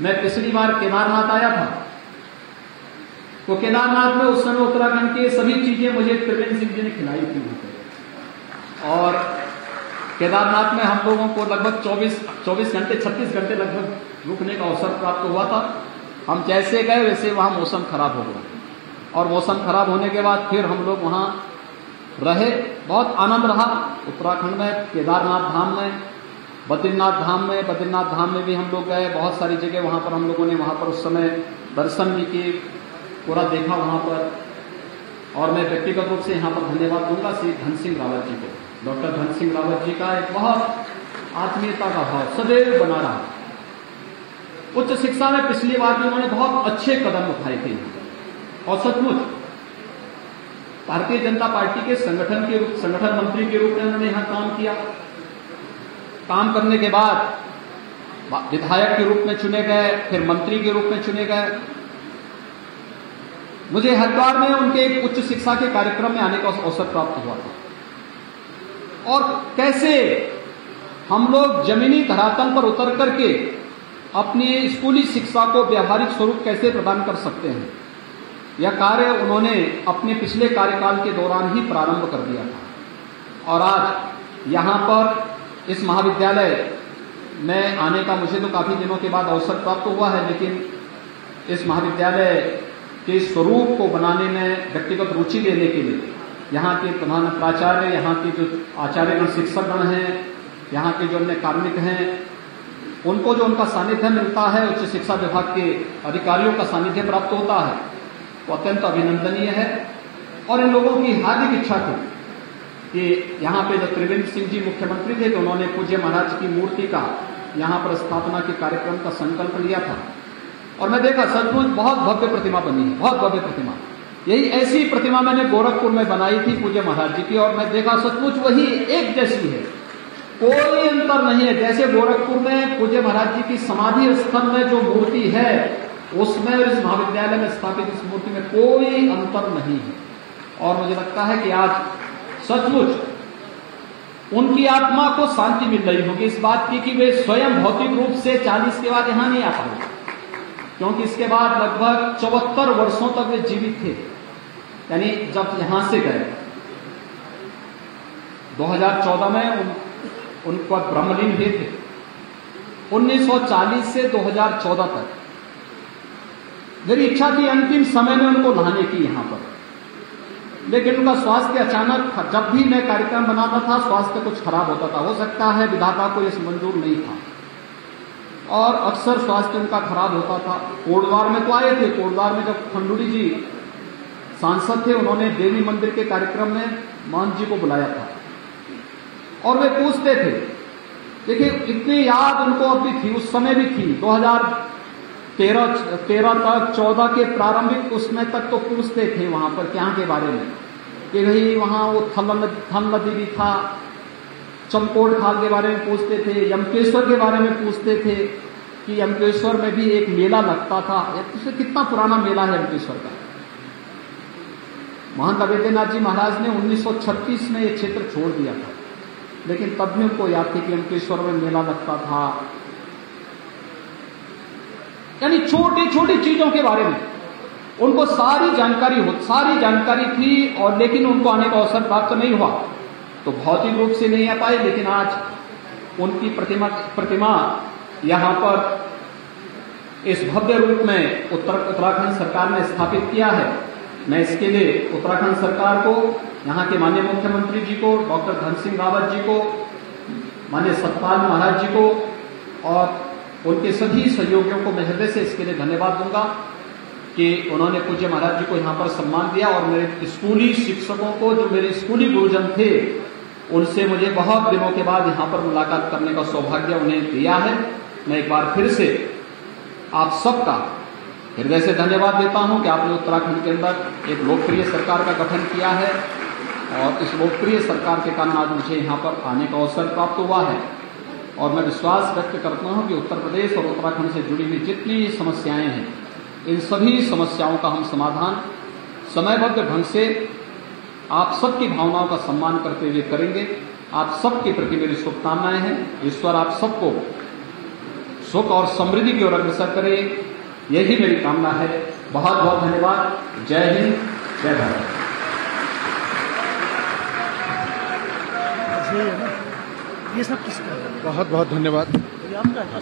मैं पिछली बार केदारनाथ आया था, तो केदारनाथ में उस समय उत्तराखंड के सभी चीजें मुझे त्रिवेंद्र सिंह जी ने खिलाई थी वहां पे। और केदारनाथ में हम लोगों को लगभग 24 घंटे 36 घंटे लगभग रुकने का अवसर प्राप्त हुआ था। हम जैसे गए वैसे वहां मौसम खराब हो गया, और मौसम खराब होने के बाद फिर हम लोग वहां रहे। बहुत आनंद रहा उत्तराखंड में, केदारनाथ धाम में, बद्रीनाथ धाम में भी हम लोग गए। बहुत सारी जगह वहां पर हम लोगों ने वहां पर उस समय दर्शन भी किए, पूरा देखा वहां पर। और मैं व्यक्तिगत रूप से यहाँ पर धन्यवाद दूंगा श्री धन सिंह रावत जी को। डॉक्टर धन सिंह रावत जी का एक बहुत आत्मीयता का भाव सदैव बना रहा। उच्च शिक्षा में पिछली बार भी उन्होंने बहुत अच्छे कदम उठाए थे, और सचमुच भारतीय जनता पार्टी के संगठन मंत्री के रूप में उन्होंने यहां काम किया। काम करने के बाद विधायक के रूप में चुने गए, फिर मंत्री के रूप में चुने गए। मुझे हरिद्वार में उनके एक उच्च शिक्षा के कार्यक्रम में आने का अवसर प्राप्त हुआ था। और कैसे हम लोग जमीनी धरातल पर उतर करके अपनी स्कूली शिक्षा को व्यावहारिक स्वरूप कैसे प्रदान कर सकते हैं, यह कार्य उन्होंने अपने पिछले कार्यकाल के दौरान ही प्रारंभ कर दिया था। और आज यहाँ पर इस महाविद्यालय में आने का मुझे तो काफी दिनों के बाद अवसर प्राप्त हुआ है, लेकिन इस महाविद्यालय के स्वरूप को बनाने में व्यक्तिगत रुचि लेने के लिए यहाँ के प्रधान प्राचार्य, यहाँ के जो आचार्यगण शिक्षकगण हैं, यहाँ के जो अन्य कार्मिक हैं, उनको जो उनका सानिध्य मिलता है, उच्च शिक्षा विभाग के अधिकारियों का सानिध्य प्राप्त होता है, वो अत्यंत अभिनंदनीय है। और इन लोगों की हार्दिक इच्छा थी कि यहाँ पे जब त्रिवेंद्र सिंह जी मुख्यमंत्री थे तो उन्होंने पूज्य महाराज की मूर्ति का यहाँ पर स्थापना के कार्यक्रम का संकल्प लिया था। और मैं देखा सचमुच बहुत भव्य प्रतिमा बनी है, बहुत भव्य प्रतिमा। यही ऐसी प्रतिमा मैंने गोरखपुर में बनाई थी पूज्य महाराज जी की, और मैं देखा सचमुच वही एक जैसी है, कोई अंतर नहीं है। जैसे गोरखपुर में पूज्य महाराज जी की समाधि स्थल में जो मूर्ति है, उसमें इस महाविद्यालय में स्थापित इस मूर्ति में कोई अंतर नहीं है। और मुझे लगता है कि आज सचमुच उनकी आत्मा को शांति मिल रही होगी इस बात की कि वे स्वयं भौतिक रूप से 40 के बाद यहां नहीं आ पाए, क्योंकि इसके बाद लगभग 74 वर्षों तक वे जीवित थे। यानी जब यहां से गए 2014 में उनको ब्रह्मलीन हुए थे। 1940 से 2014 तक मेरी इच्छा थी अंतिम समय में उनको लाने की यहां पर, लेकिन उनका स्वास्थ्य अचानक, जब भी मैं कार्यक्रम बनाता था स्वास्थ्य कुछ खराब होता था। हो सकता है विधाता को यह मंजूर नहीं था और अक्सर स्वास्थ्य उनका खराब होता था। कोटद्वार में तो आए थे, कोटद्वार में जब खंडूरी जी सांसद थे उन्होंने देवी मंदिर के कार्यक्रम में महंत जी को बुलाया था और वे पूछते थे, देखिए इतनी याद उनको अब भी थी, उस समय भी थी। 2013 तक 14 के प्रारंभिक उसमें तक तो पूछते थे वहां पर क्या के बारे में कि भाई वहां वो थल नदी भी था, चमकोट खाल के बारे में पूछते थे, यमकेश्वर के बारे में पूछते थे कि यमकेश्वर में भी एक मेला लगता था। इससे कितना पुराना मेला है यमकेश्वर का। महंत अवेद्यनाथ जी महाराज ने 1936 में ये क्षेत्र छोड़ दिया था, लेकिन तब भी उनको याद थी कि यमकेश्वर में मेला लगता था। यानी छोटी छोटी चीजों के बारे में उनको सारी जानकारी थी और लेकिन उनको आने का अवसर प्राप्त नहीं हुआ, तो भौतिक रूप से नहीं आ पाए। लेकिन आज उनकी प्रतिमा यहां पर इस भव्य रूप में उत्तराखंड सरकार ने स्थापित किया है। मैं इसके लिए उत्तराखंड सरकार को, यहां के माननीय मुख्यमंत्री जी को, डॉक्टर धन सिंह रावत जी को, माननीय सतपाल महाराज जी को और उनके सभी सहयोगियों को मैं हृदय से इसके लिए धन्यवाद दूंगा कि उन्होंने पूज्य महाराज जी को यहां पर सम्मान दिया। और मेरे स्कूली शिक्षकों को, जो मेरे स्कूली गुरुजन थे, उनसे मुझे बहुत दिनों के बाद यहां पर मुलाकात करने का सौभाग्य उन्हें दिया है। मैं एक बार फिर से आप सबका हृदय से धन्यवाद देता हूं कि आपने उत्तराखंड के अंदर एक लोकप्रिय सरकार का गठन किया है और इस लोकप्रिय सरकार के कारण आज मुझे यहां पर आने का अवसर प्राप्त हुआ है। और मैं विश्वास व्यक्त करता हूं कि उत्तर प्रदेश और उत्तराखंड से जुड़ी हुई जितनी समस्याएं हैं, इन सभी समस्याओं का हम समाधान समयबद्ध ढंग से आप सबकी भावनाओं का सम्मान करते हुए करेंगे। आप सबके प्रति मेरी शुभकामनाएं हैं। ईश्वर आप सबको सुख और समृद्धि की ओर अग्रसर करे, यही मेरी कामना है। बहुत बहुत धन्यवाद। जय हिंद, जय भारत। ये सब किसका? बहुत बहुत धन्यवाद। ये आपका है?